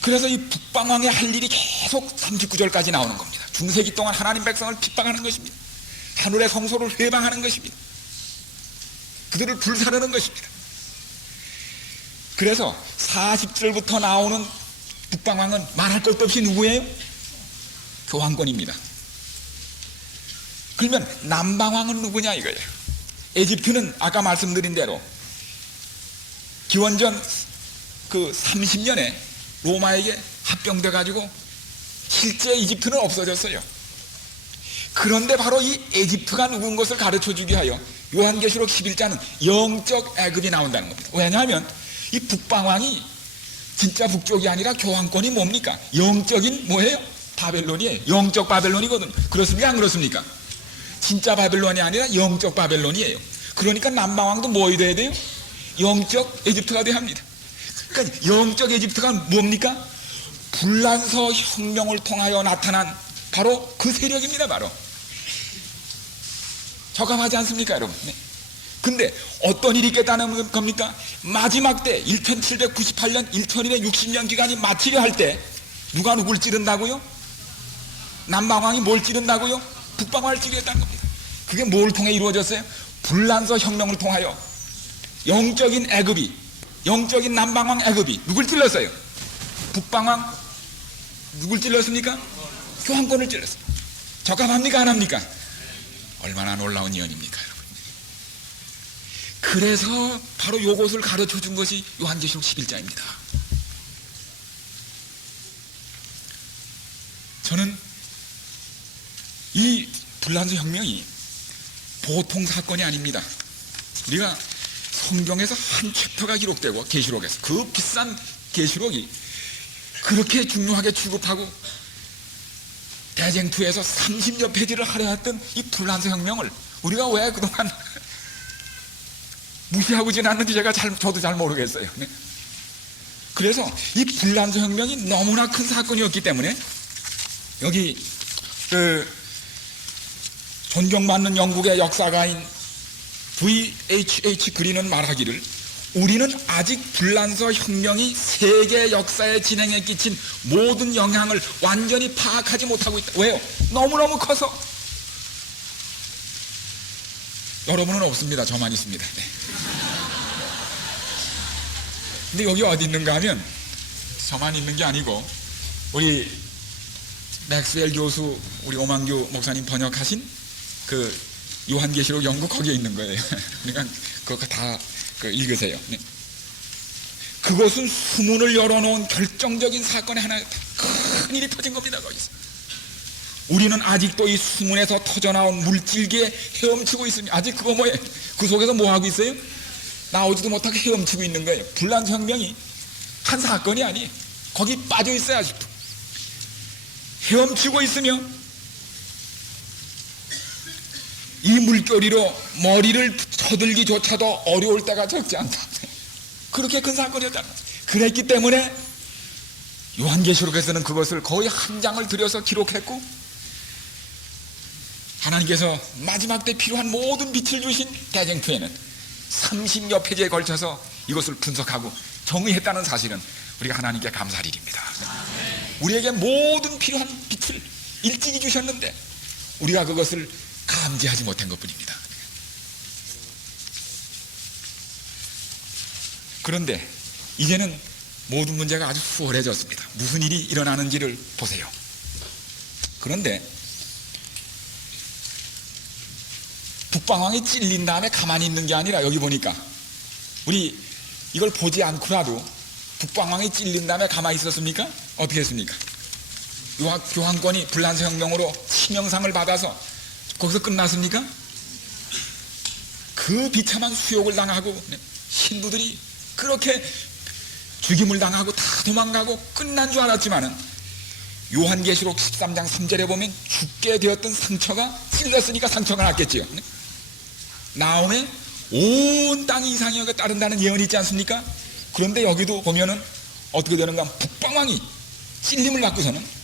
그래서 이 북방왕의 할 일이 계속 39절까지 나오는 겁니다. 중세기 동안 하나님 백성을 핍박하는 것입니다. 하늘의 성소를 회방하는 것입니다. 그들을 불사르는 것입니다. 그래서 40절부터 나오는 북방왕은 말할 것도 없이 누구예요? 교황권입니다. 그러면 남방왕은 누구냐 이거예요. 에집트는 아까 말씀드린 대로 기원전 그 30년에 로마에게 합병돼 가지고 실제 이집트는 없어졌어요. 그런데 바로 이 에집트가 누군 것을 가르쳐 주기 위하여 요한계시록 11장은 영적 애굽이 나온다는 겁니다. 왜냐하면 이 북방왕이 진짜 북쪽이 아니라 교황권이 뭡니까? 영적인 뭐예요? 바벨론이에요. 영적 바벨론이거든. 그렇습니까? 안 그렇습니까? 진짜 바벨론이 아니라 영적 바벨론이에요. 그러니까 남방왕도 뭐이 돼야 돼요? 영적 에집트가 돼야 합니다. 그러니까 영적 에집트가 뭡니까? 불란서 혁명을 통하여 나타난 바로 그 세력입니다. 바로 적합하지 않습니까 여러분? 네. 근데 어떤 일이 있겠다는 겁니까? 마지막 때 1798년 1260년 기간이 마치려 할 때 누가 누굴 찌른다고요? 남방왕이 뭘 찌른다고요? 북방왕을 찌르겠다는 겁니다. 그게 뭘 통해 이루어졌어요? 불란서 혁명을 통하여 영적인 애굽이, 영적인 남방왕 애굽이 누굴 찔렀어요? 북방왕 누굴 찔렀습니까? 교황권을 찔렀어요. 적합합니까? 안 합니까? 얼마나 놀라운 예언입니까 여러분. 그래서 바로 요것을 가르쳐 준 것이 요한계시록 11장입니다. 저는 이 불란서 혁명이 보통 사건이 아닙니다. 우리가 성경에서 한 챕터가 기록되고 계시록에서 그 비싼 계시록이 그렇게 중요하게 취급하고 대쟁투에서 30여 페이지를 하려 했던 이 불란서 혁명을 우리가 왜 그동안 무시하고 지났는지 저도 잘 모르겠어요. 네? 그래서 이 불란서 혁명이 너무나 큰 사건이었기 때문에 여기 존경받는 영국의 역사가인 V.H.H. 그린은 말하기를 우리는 아직 불란서 혁명이 세계 역사에 진행에 끼친 모든 영향을 완전히 파악하지 못하고 있다. 왜요? 너무너무 커서. 여러분은 없습니다. 저만 있습니다. 네. 근데 여기 어디 있는가 하면 저만 있는 게 아니고 우리 맥스웰 교수, 우리 오만규 목사님 번역하신 그 요한계시록 연구 거기에 있는 거예요. 그러니까 그거 다 읽으세요. 네. 그것은 수문을 열어놓은 결정적인 사건의 하나, 큰 일이 터진 겁니다. 거기서 우리는 아직도 이 수문에서 터져나온 물질기에 헤엄치고 있습니다. 아직 그거 뭐예요? 그 속에서 뭐 하고 있어요? 나오지도 못하게 헤엄치고 있는 거예요. 불란 혁명이 한 사건이 아니에요. 거기 빠져 있어요. 아직도 헤엄치고 있으며 이 물결이로 머리를 쳐들기조차도 어려울 때가 적지 않다. 그렇게 큰 사건이었다는 거죠. 그랬기 때문에 요한계시록에서는 그것을 거의 한 장을 들여서 기록했고, 하나님께서 마지막 때 필요한 모든 빛을 주신 대쟁투에는 30여 페이지에 걸쳐서 이것을 분석하고 정의했다는 사실은 우리가 하나님께 감사할 일입니다. 우리에게 모든 필요한 빛을 일찍이 주셨는데 우리가 그것을 감지하지 못한 것뿐입니다. 그런데 이제는 모든 문제가 아주 수월해졌습니다. 무슨 일이 일어나는지를 보세요. 그런데 북방왕이 찔린 다음에 가만히 있는 게 아니라, 여기 보니까 우리 이걸 보지 않고라도 북방왕이 찔린 다음에 가만히 있었습니까? 어떻게 했습니까? 교황권이 불란서혁명으로 치명상을 받아서 거기서 끝났습니까? 그 비참한 수욕을 당하고 신부들이 그렇게 죽임을 당하고 다 도망가고 끝난 줄 알았지만은 요한계시록 13장 3절에 보면 죽게 되었던 상처가 찔렸으니까 상처가 났겠지요. 나음에 온 땅이 이상하게 따른다는 예언이 있지 않습니까? 그런데 여기도 보면은 어떻게 되는가? 북방왕이 찔림을 받고서는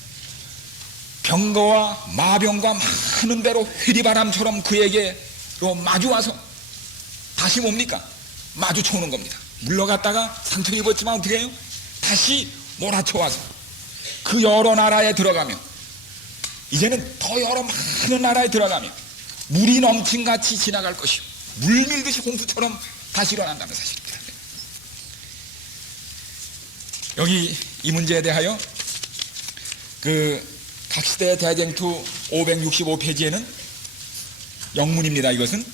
병거와 마병과 많은 대로 회리바람처럼 그에게로 마주와서 다시 뭡니까? 마주쳐오는 겁니다. 물러갔다가 상처 입었지만 어떻게 해요? 다시 몰아쳐와서 그 여러 나라에 들어가면, 이제는 더 여러 많은 나라에 들어가면 물이 넘친같이 지나갈 것이요 물밀듯이 홍수처럼 다시 일어난다는 사실입니다. 여기 이 문제에 대하여 각 시대의 대쟁투 565페이지에는 영문입니다. 이것은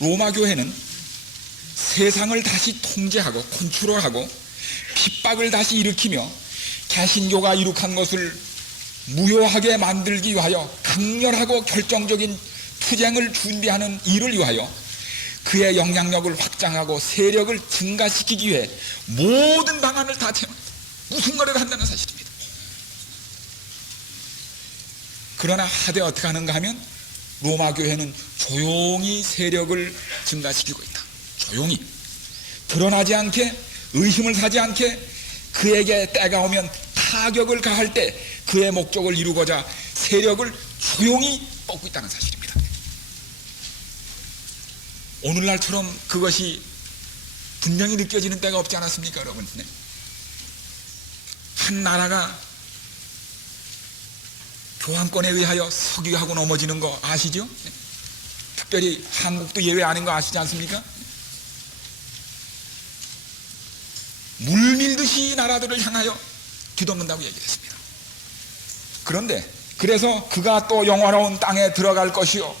로마 교회는 세상을 다시 통제하고 컨트롤하고 핍박을 다시 일으키며 개신교가 이룩한 것을 무효하게 만들기 위하여 강렬하고 결정적인 투쟁을 준비하는 일을 위하여 그의 영향력을 확장하고 세력을 증가시키기 위해 모든 방안을 다 채웁니다. 무슨 거래를 한다는 사실입니다. 그러나 하되 어떻게 하는가 하면 로마 교회는 조용히 세력을 증가시키고 있다. 조용히 드러나지 않게, 의심을 사지 않게, 그에게 때가 오면 타격을 가할 때 그의 목적을 이루고자 세력을 조용히 뽑고 있다는 사실입니다. 오늘날처럼 그것이 분명히 느껴지는 때가 없지 않았습니까, 여러분? 네. 한 나라가 교황권에 의하여 석유하고 넘어지는 거 아시죠? 네. 특별히 한국도 예외 아닌 거 아시지 않습니까? 물밀듯이 나라들을 향하여 뒤덮는다고 얘기했습니다. 그런데 그래서 그가 또 영화로운 땅에 들어갈 것이요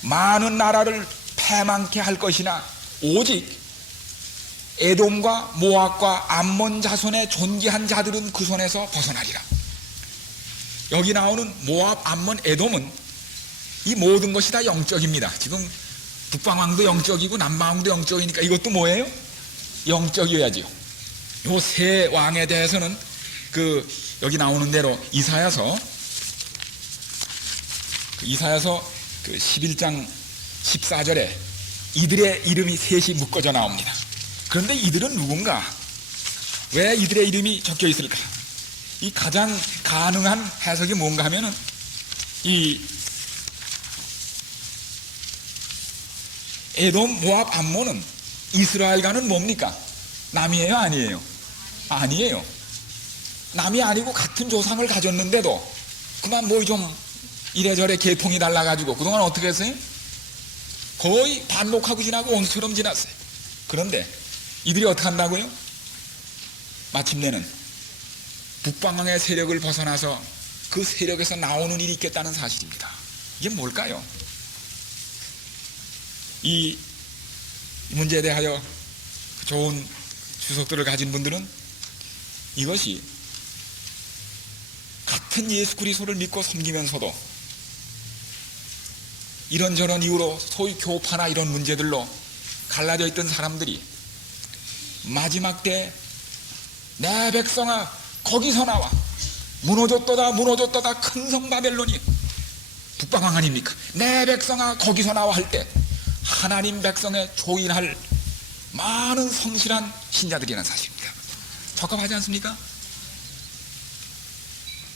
많은 나라를 패망케 할 것이나 오직 에돔과 모압과 암몬 자손의 존귀한 자들은 그 손에서 벗어나리라. 여기 나오는 모압, 암몬, 에돔은 이 모든 것이 다 영적입니다. 지금 북방왕도 영적이고 남방왕도 영적이니까 이것도 뭐예요? 영적이어야지요. 요 세 왕에 대해서는 여기 나오는 대로 이사야서 11장 14절에 이들의 이름이 셋이 묶어져 나옵니다. 그런데 이들은 누군가? 왜 이들의 이름이 적혀 있을까? 이 가장 가능한 해석이 뭔가 하면은 이 에돔, 모압, 암몬은 이스라엘과는 뭡니까? 남이에요, 아니에요? 아니에요. 남이 아니고 같은 조상을 가졌는데도 그만 뭐 좀 이래저래 계통이 달라가지고 그동안 어떻게 했어요? 거의 반목하고 지나고 원수처럼 지났어요. 그런데 이들이 어떻게 한다고요? 마침내는 북방왕의 세력을 벗어나서 그 세력에서 나오는 일이 있겠다는 사실입니다. 이게 뭘까요? 이 문제에 대하여 좋은 주석들을 가진 분들은 이것이 같은 예수 그리스도를 믿고 섬기면서도 이런저런 이유로 소위 교파나 이런 문제들로 갈라져 있던 사람들이 마지막 때 내 백성아 거기서 나와 무너졌도다 무너졌도다 큰 성 바벨론이 북방왕 아닙니까? 내 백성아 거기서 나와 할 때 하나님 백성에 조인할 많은 성실한 신자들이라는 사실입니다. 적합하지 않습니까?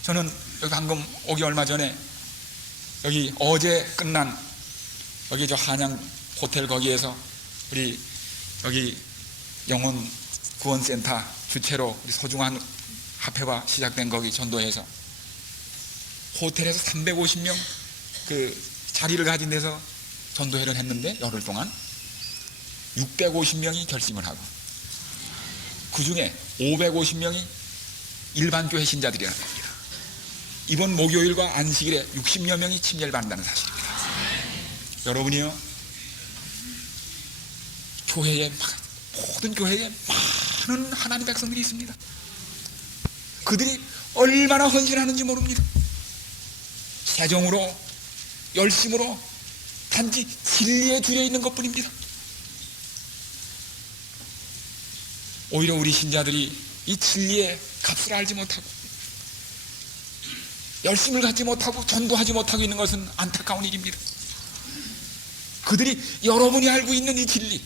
저는 여기 방금 오기 얼마 전에 여기 어제 끝난 여기 저 한양 호텔 거기에서 우리 여기 영혼 구원센터 주체로 소중한 합회가 시작된 거기 전도해서 호텔에서 350명 그 자리를 가진 데서 전도회를 했는데 열흘 동안 650명이 결심을 하고 그 중에 550명이 일반 교회 신자들이라는 겁니다. 이번 목요일과 안식일에 60여 명이 침례를 받는다는 사실입니다. 여러분이요, 교회에 모든 교회에 많은 하나님 백성들이 있습니다. 그들이 얼마나 헌신하는지 모릅니다. 세정으로 열심으로 단지 진리에 들여 있는 것뿐입니다. 오히려 우리 신자들이 이 진리의 값을 알지 못하고 열심을 갖지 못하고 전도하지 못하고 있는 것은 안타까운 일입니다. 그들이 여러분이 알고 있는 이 진리,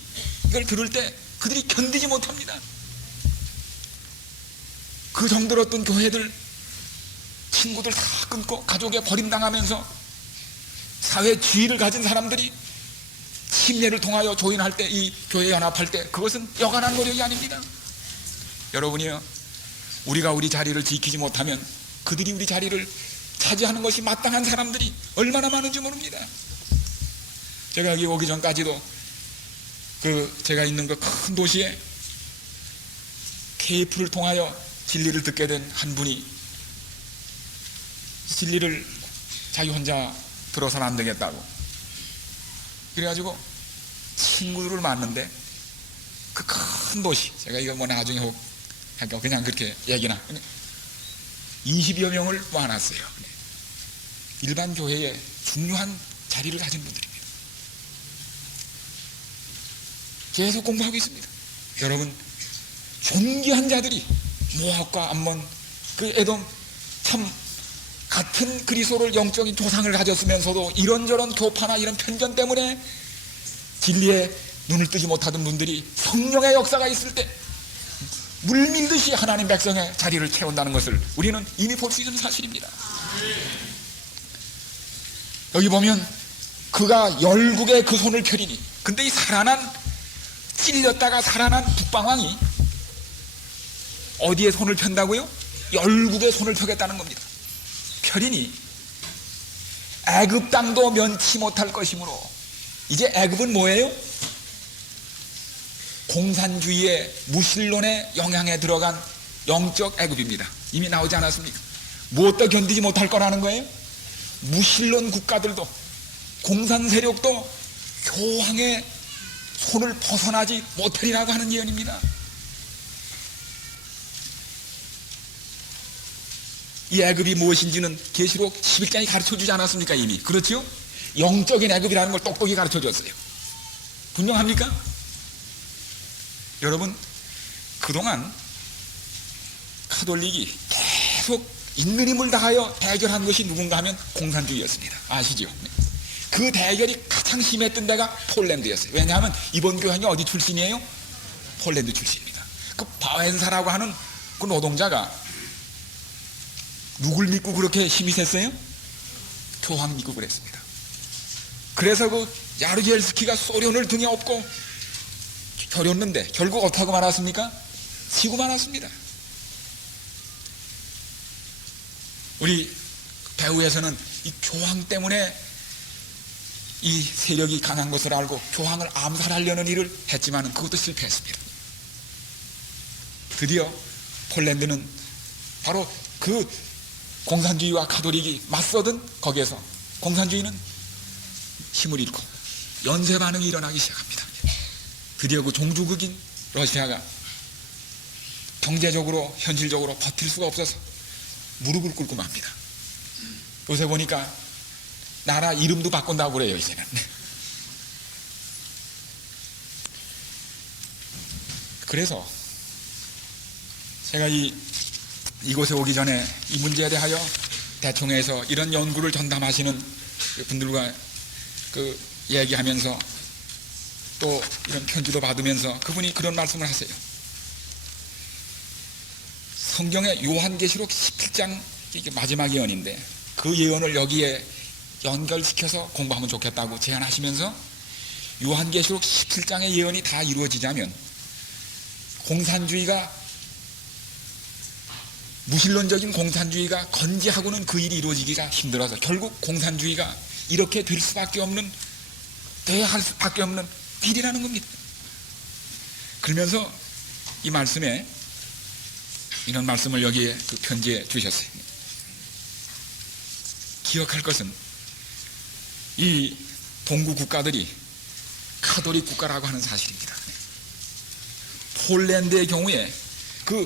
이걸 들을 때 그들이 견디지 못합니다. 그 정도로 어떤 교회들, 친구들 다 끊고 가족에 버림당하면서 사회 지위를 가진 사람들이 침례를 통하여 조인할 때, 이 교회 연합할 때, 그것은 여간한 노력이 아닙니다. 여러분이요, 우리가 우리 자리를 지키지 못하면 그들이 우리 자리를 차지하는 것이 마땅한 사람들이 얼마나 많은지 모릅니다. 제가 여기 오기 전까지도 제가 있는 그 큰 도시에 테이프를 통하여 진리를 듣게 된 한 분이 진리를 자기 혼자 들어서는 안 되겠다고 그래가지고 친구들을 만났는데 그 큰 도시, 제가 이거 뭐 나중에 그냥 그렇게 얘기나 20여 명을 모아놨어요. 일반 교회에 중요한 자리를 가진 분들입니다. 계속 공부하고 있습니다. 여러분, 존귀한 자들이 모압과 암몬, 그 에돔, 참 같은 그리스도를 영적인 조상을 가졌으면서도 이런저런 교파나 이런 편견 때문에 진리에 눈을 뜨지 못하던 분들이 성령의 역사가 있을 때 물밀듯이 하나님 백성의 자리를 채운다는 것을 우리는 이미 볼 수 있는 사실입니다. 여기 보면 그가 열국에 그 손을 펴리니, 근데 이 찔렸다가 살아난 북방왕이 어디에 손을 편다고요? 열국에 손을 펴겠다는 겁니다. 펴리니 애굽 땅도 면치 못할 것이므로, 이제 애굽은 뭐예요? 공산주의의 무신론의 영향에 들어간 영적 애굽입니다. 이미 나오지 않았습니까? 무엇도 견디지 못할 거라는 거예요. 무신론 국가들도, 공산 세력도 교황의 손을 벗어나지 못하리라고 하는 예언입니다. 이 애굽이 무엇인지는 계시록 11장이 가르쳐주지 않았습니까? 이미. 그렇지요? 영적인 애굽이라는 걸 똑똑히 가르쳐줬어요. 분명합니까? 여러분, 그동안 카톨릭이 계속 있는 힘을 다하여 대결한 것이 누군가 하면 공산주의였습니다. 아시죠? 그 대결이 가장 심했던 데가 폴란드였어요. 왜냐하면 이번 교황이 어디 출신이에요? 폴란드 출신입니다. 그 바웬사라고 하는 그 노동자가 누굴 믿고 그렇게 힘이 셌어요? 교황 믿고 그랬습니다. 그래서 그 야르기엘스키가 소련을 등에 업고 겨뤘는데 결국 어떻게 하고 말았습니까? 지고 말았습니다. 우리 배후에서는 이 교황 때문에 이 세력이 강한 것을 알고 교황을 암살하려는 일을 했지만 그것도 실패했습니다. 드디어 폴란드는 바로 그 공산주의와 가톨릭이 맞서든 거기에서 공산주의는 힘을 잃고 연쇄 반응이 일어나기 시작합니다. 드디어 그 종주국인 러시아가 경제적으로 현실적으로 버틸 수가 없어서 무릎을 꿇고 맙니다. 요새 보니까 나라 이름도 바꾼다고 그래요, 이제는. 그래서 제가 이곳에 오기 전에 이 문제에 대하여 대통령에서 이런 연구를 전담하시는 분들과 얘기하면서 또 이런 편지도 받으면서 그분이 그런 말씀을 하세요. 성경의 요한계시록 17장 이게 마지막 예언인데 그 예언을 여기에 연결시켜서 공부하면 좋겠다고 제안하시면서 요한계시록 17장의 예언이 다 이루어지자면 무신론적인 공산주의가 건재하고는 그 일이 이루어지기가 힘들어서 결국 공산주의가 이렇게 될 수밖에 없는, 돼야 할 수밖에 없는 일이라는 겁니다. 그러면서 이 말씀에 이런 말씀을 여기에 그 편지에 주셨어요. 기억할 것은 이 동구 국가들이 카톨릭 국가라고 하는 사실입니다. 폴란드의 경우에 그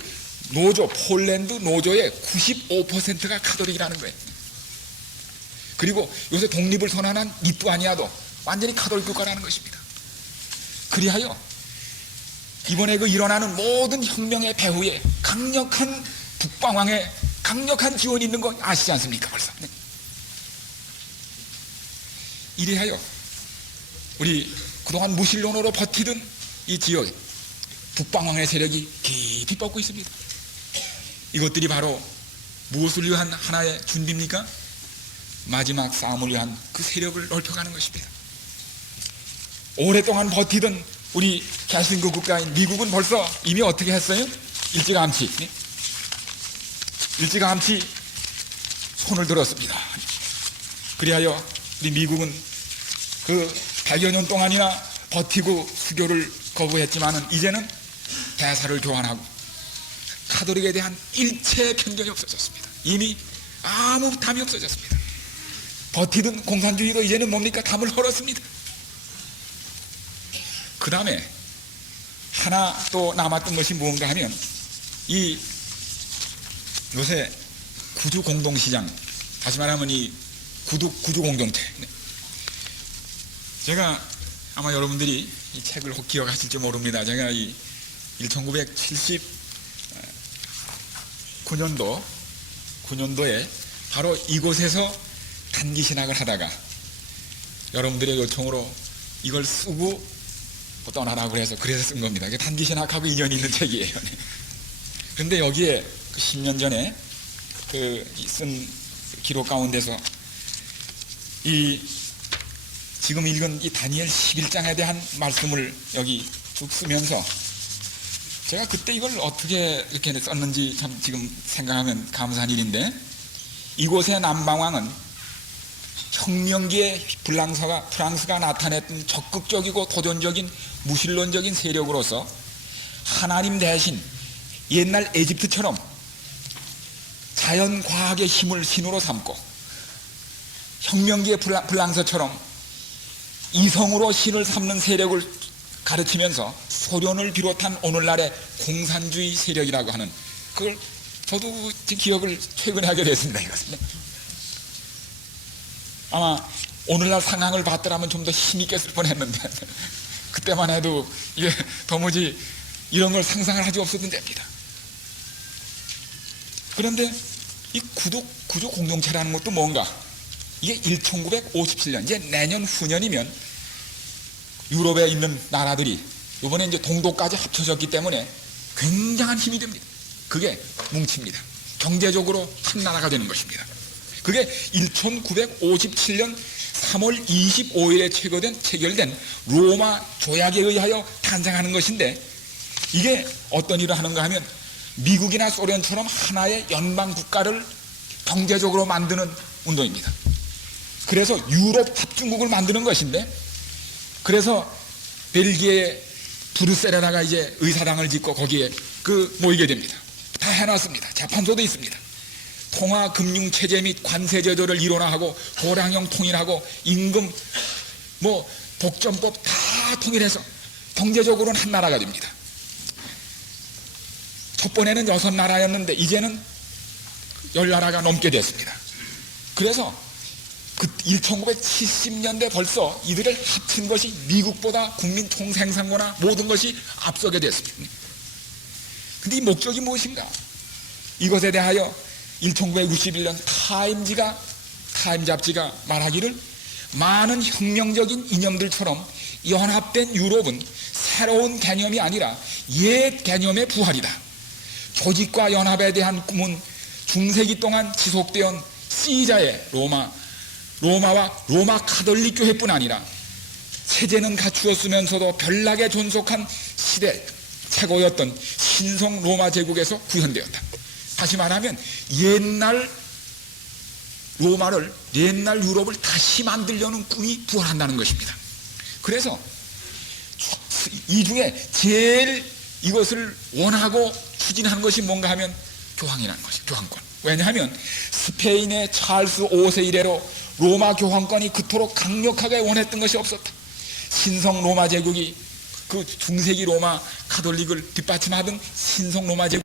폴란드 노조의 95%가 카톨릭이라는 거예요. 그리고 요새 독립을 선언한 리투아니아도 완전히 카톨릭 국가라는 것입니다. 그리하여 이번에 일어나는 모든 혁명의 배후에 강력한 북방왕의 강력한 지원이 있는 거 아시지 않습니까? 벌써. 이리하여 우리 그동안 무신론으로 버티던 이 지역 북방왕의 세력이 깊이 뻗고 있습니다. 이것들이 바로 무엇을 위한 하나의 준비입니까? 마지막 싸움을 위한 그 세력을 넓혀가는 것입니다. 오랫동안 버티던 우리 개신교 국가인 미국은 벌써 이미 어떻게 했어요? 일찌감치 손을 들었습니다. 그리하여 우리 미국은 그 100여 년 동안이나 버티고 수교를 거부했지만은 이제는 대사를 교환하고 카톨릭에 대한 일체의 편견이 없어졌습니다. 이미 아무 담이 없어졌습니다. 버티던 공산주의도 이제는 뭡니까? 담을 헐었습니다. 그 다음에 하나 또 남았던 것이 무언가 하면 이 요새 구주 공동시장, 다시 말하면 이 구주 공동체. 제가 아마 여러분들이 이 책을 혹 기억하실지 모릅니다. 제가 이 1979년도에 바로 이곳에서 단기 신학을 하다가 여러분들의 요청으로 이걸 쓰고 떠나라고 그래서 쓴 겁니다. 단기 신학하고 인연이 있는 책이에요. 그런데 여기에 10년 전에 쓴 기록 가운데서 지금 읽은 이 다니엘 11장에 대한 말씀을 여기 쭉 쓰면서 제가 그때 이걸 어떻게 이렇게 썼는지 참 지금 생각하면 감사한 일인데, 이곳의 남방왕은 혁명기에 프랑스가 나타냈던 적극적이고 도전적인 무신론적인 세력으로서 하나님 대신 옛날 에집트처럼 자연과학의 힘을 신으로 삼고 혁명기의 프랑스처럼 이성으로 신을 삼는 세력을 가르치면서 소련을 비롯한 오늘날의 공산주의 세력이라고 하는, 그걸 저도 기억을 최근에 하게 됐습니다. 이것은 아마 오늘날 상황을 봤더라면 좀 더 힘있게 쓸 뻔했는데 그때만 해도 도무지 이런 걸 상상을 할 수 없었던 때입니다. 그런데 이 구조 공동체라는 것도 뭔가, 이게 1957년, 이제 내년 후년이면 유럽에 있는 나라들이 이번에 이제 동독까지 합쳐졌기 때문에 굉장한 힘이 됩니다. 그게 뭉칩니다. 경제적으로 한 나라가 되는 것입니다. 그게 1957년 3월 25일에 체결된 로마 조약에 의하여 탄생하는 것인데, 이게 어떤 일을 하는가 하면 미국이나 소련처럼 하나의 연방 국가를 경제적으로 만드는 운동입니다. 그래서 유럽 합중국을 만드는 것인데, 그래서 벨기에 브뤼셀에다가 이제 의사당을 짓고 거기에 모이게 됩니다. 다 해놨습니다. 재판소도 있습니다. 통화 금융 체제 및 관세 제도를 일원화하고 도량형 통일하고 임금 독점법 다 통일해서 경제적으로는 한 나라가 됩니다. 첫 번에는 6나라였는데 이제는 10나라가 넘게 됐습니다. 그래서 1970년대 벌써 이들을 합친 것이 미국보다 국민 총생산고나 모든 것이 앞서게 됐습니다. 근데 이 목적이 무엇인가? 이것에 대하여 1961년 타임 잡지가 말하기를 많은 혁명적인 이념들처럼 연합된 유럽은 새로운 개념이 아니라 옛 개념의 부활이다. 조직과 연합에 대한 꿈은 중세기 동안 지속되어 시자의 로마와 로마 카톨릭 교회뿐 아니라 체제는 갖추었으면서도 별나게 존속한 시대 최고였던 신성 로마 제국에서 구현되었다. 다시 말하면 옛날 유럽을 다시 만들려는 꿈이 부활한다는 것입니다. 그래서 이 중에 제일 이것을 원하고 추진하는 것이 뭔가 하면 교황이라는 것이 교황권. 왜냐하면 스페인의 찰스 5세 이래로 로마 교황권이 그토록 강력하게 원했던 것이 없었다. 신성 로마 제국이 그 중세기 로마 카톨릭을 뒷받침하던 신성 로마 제국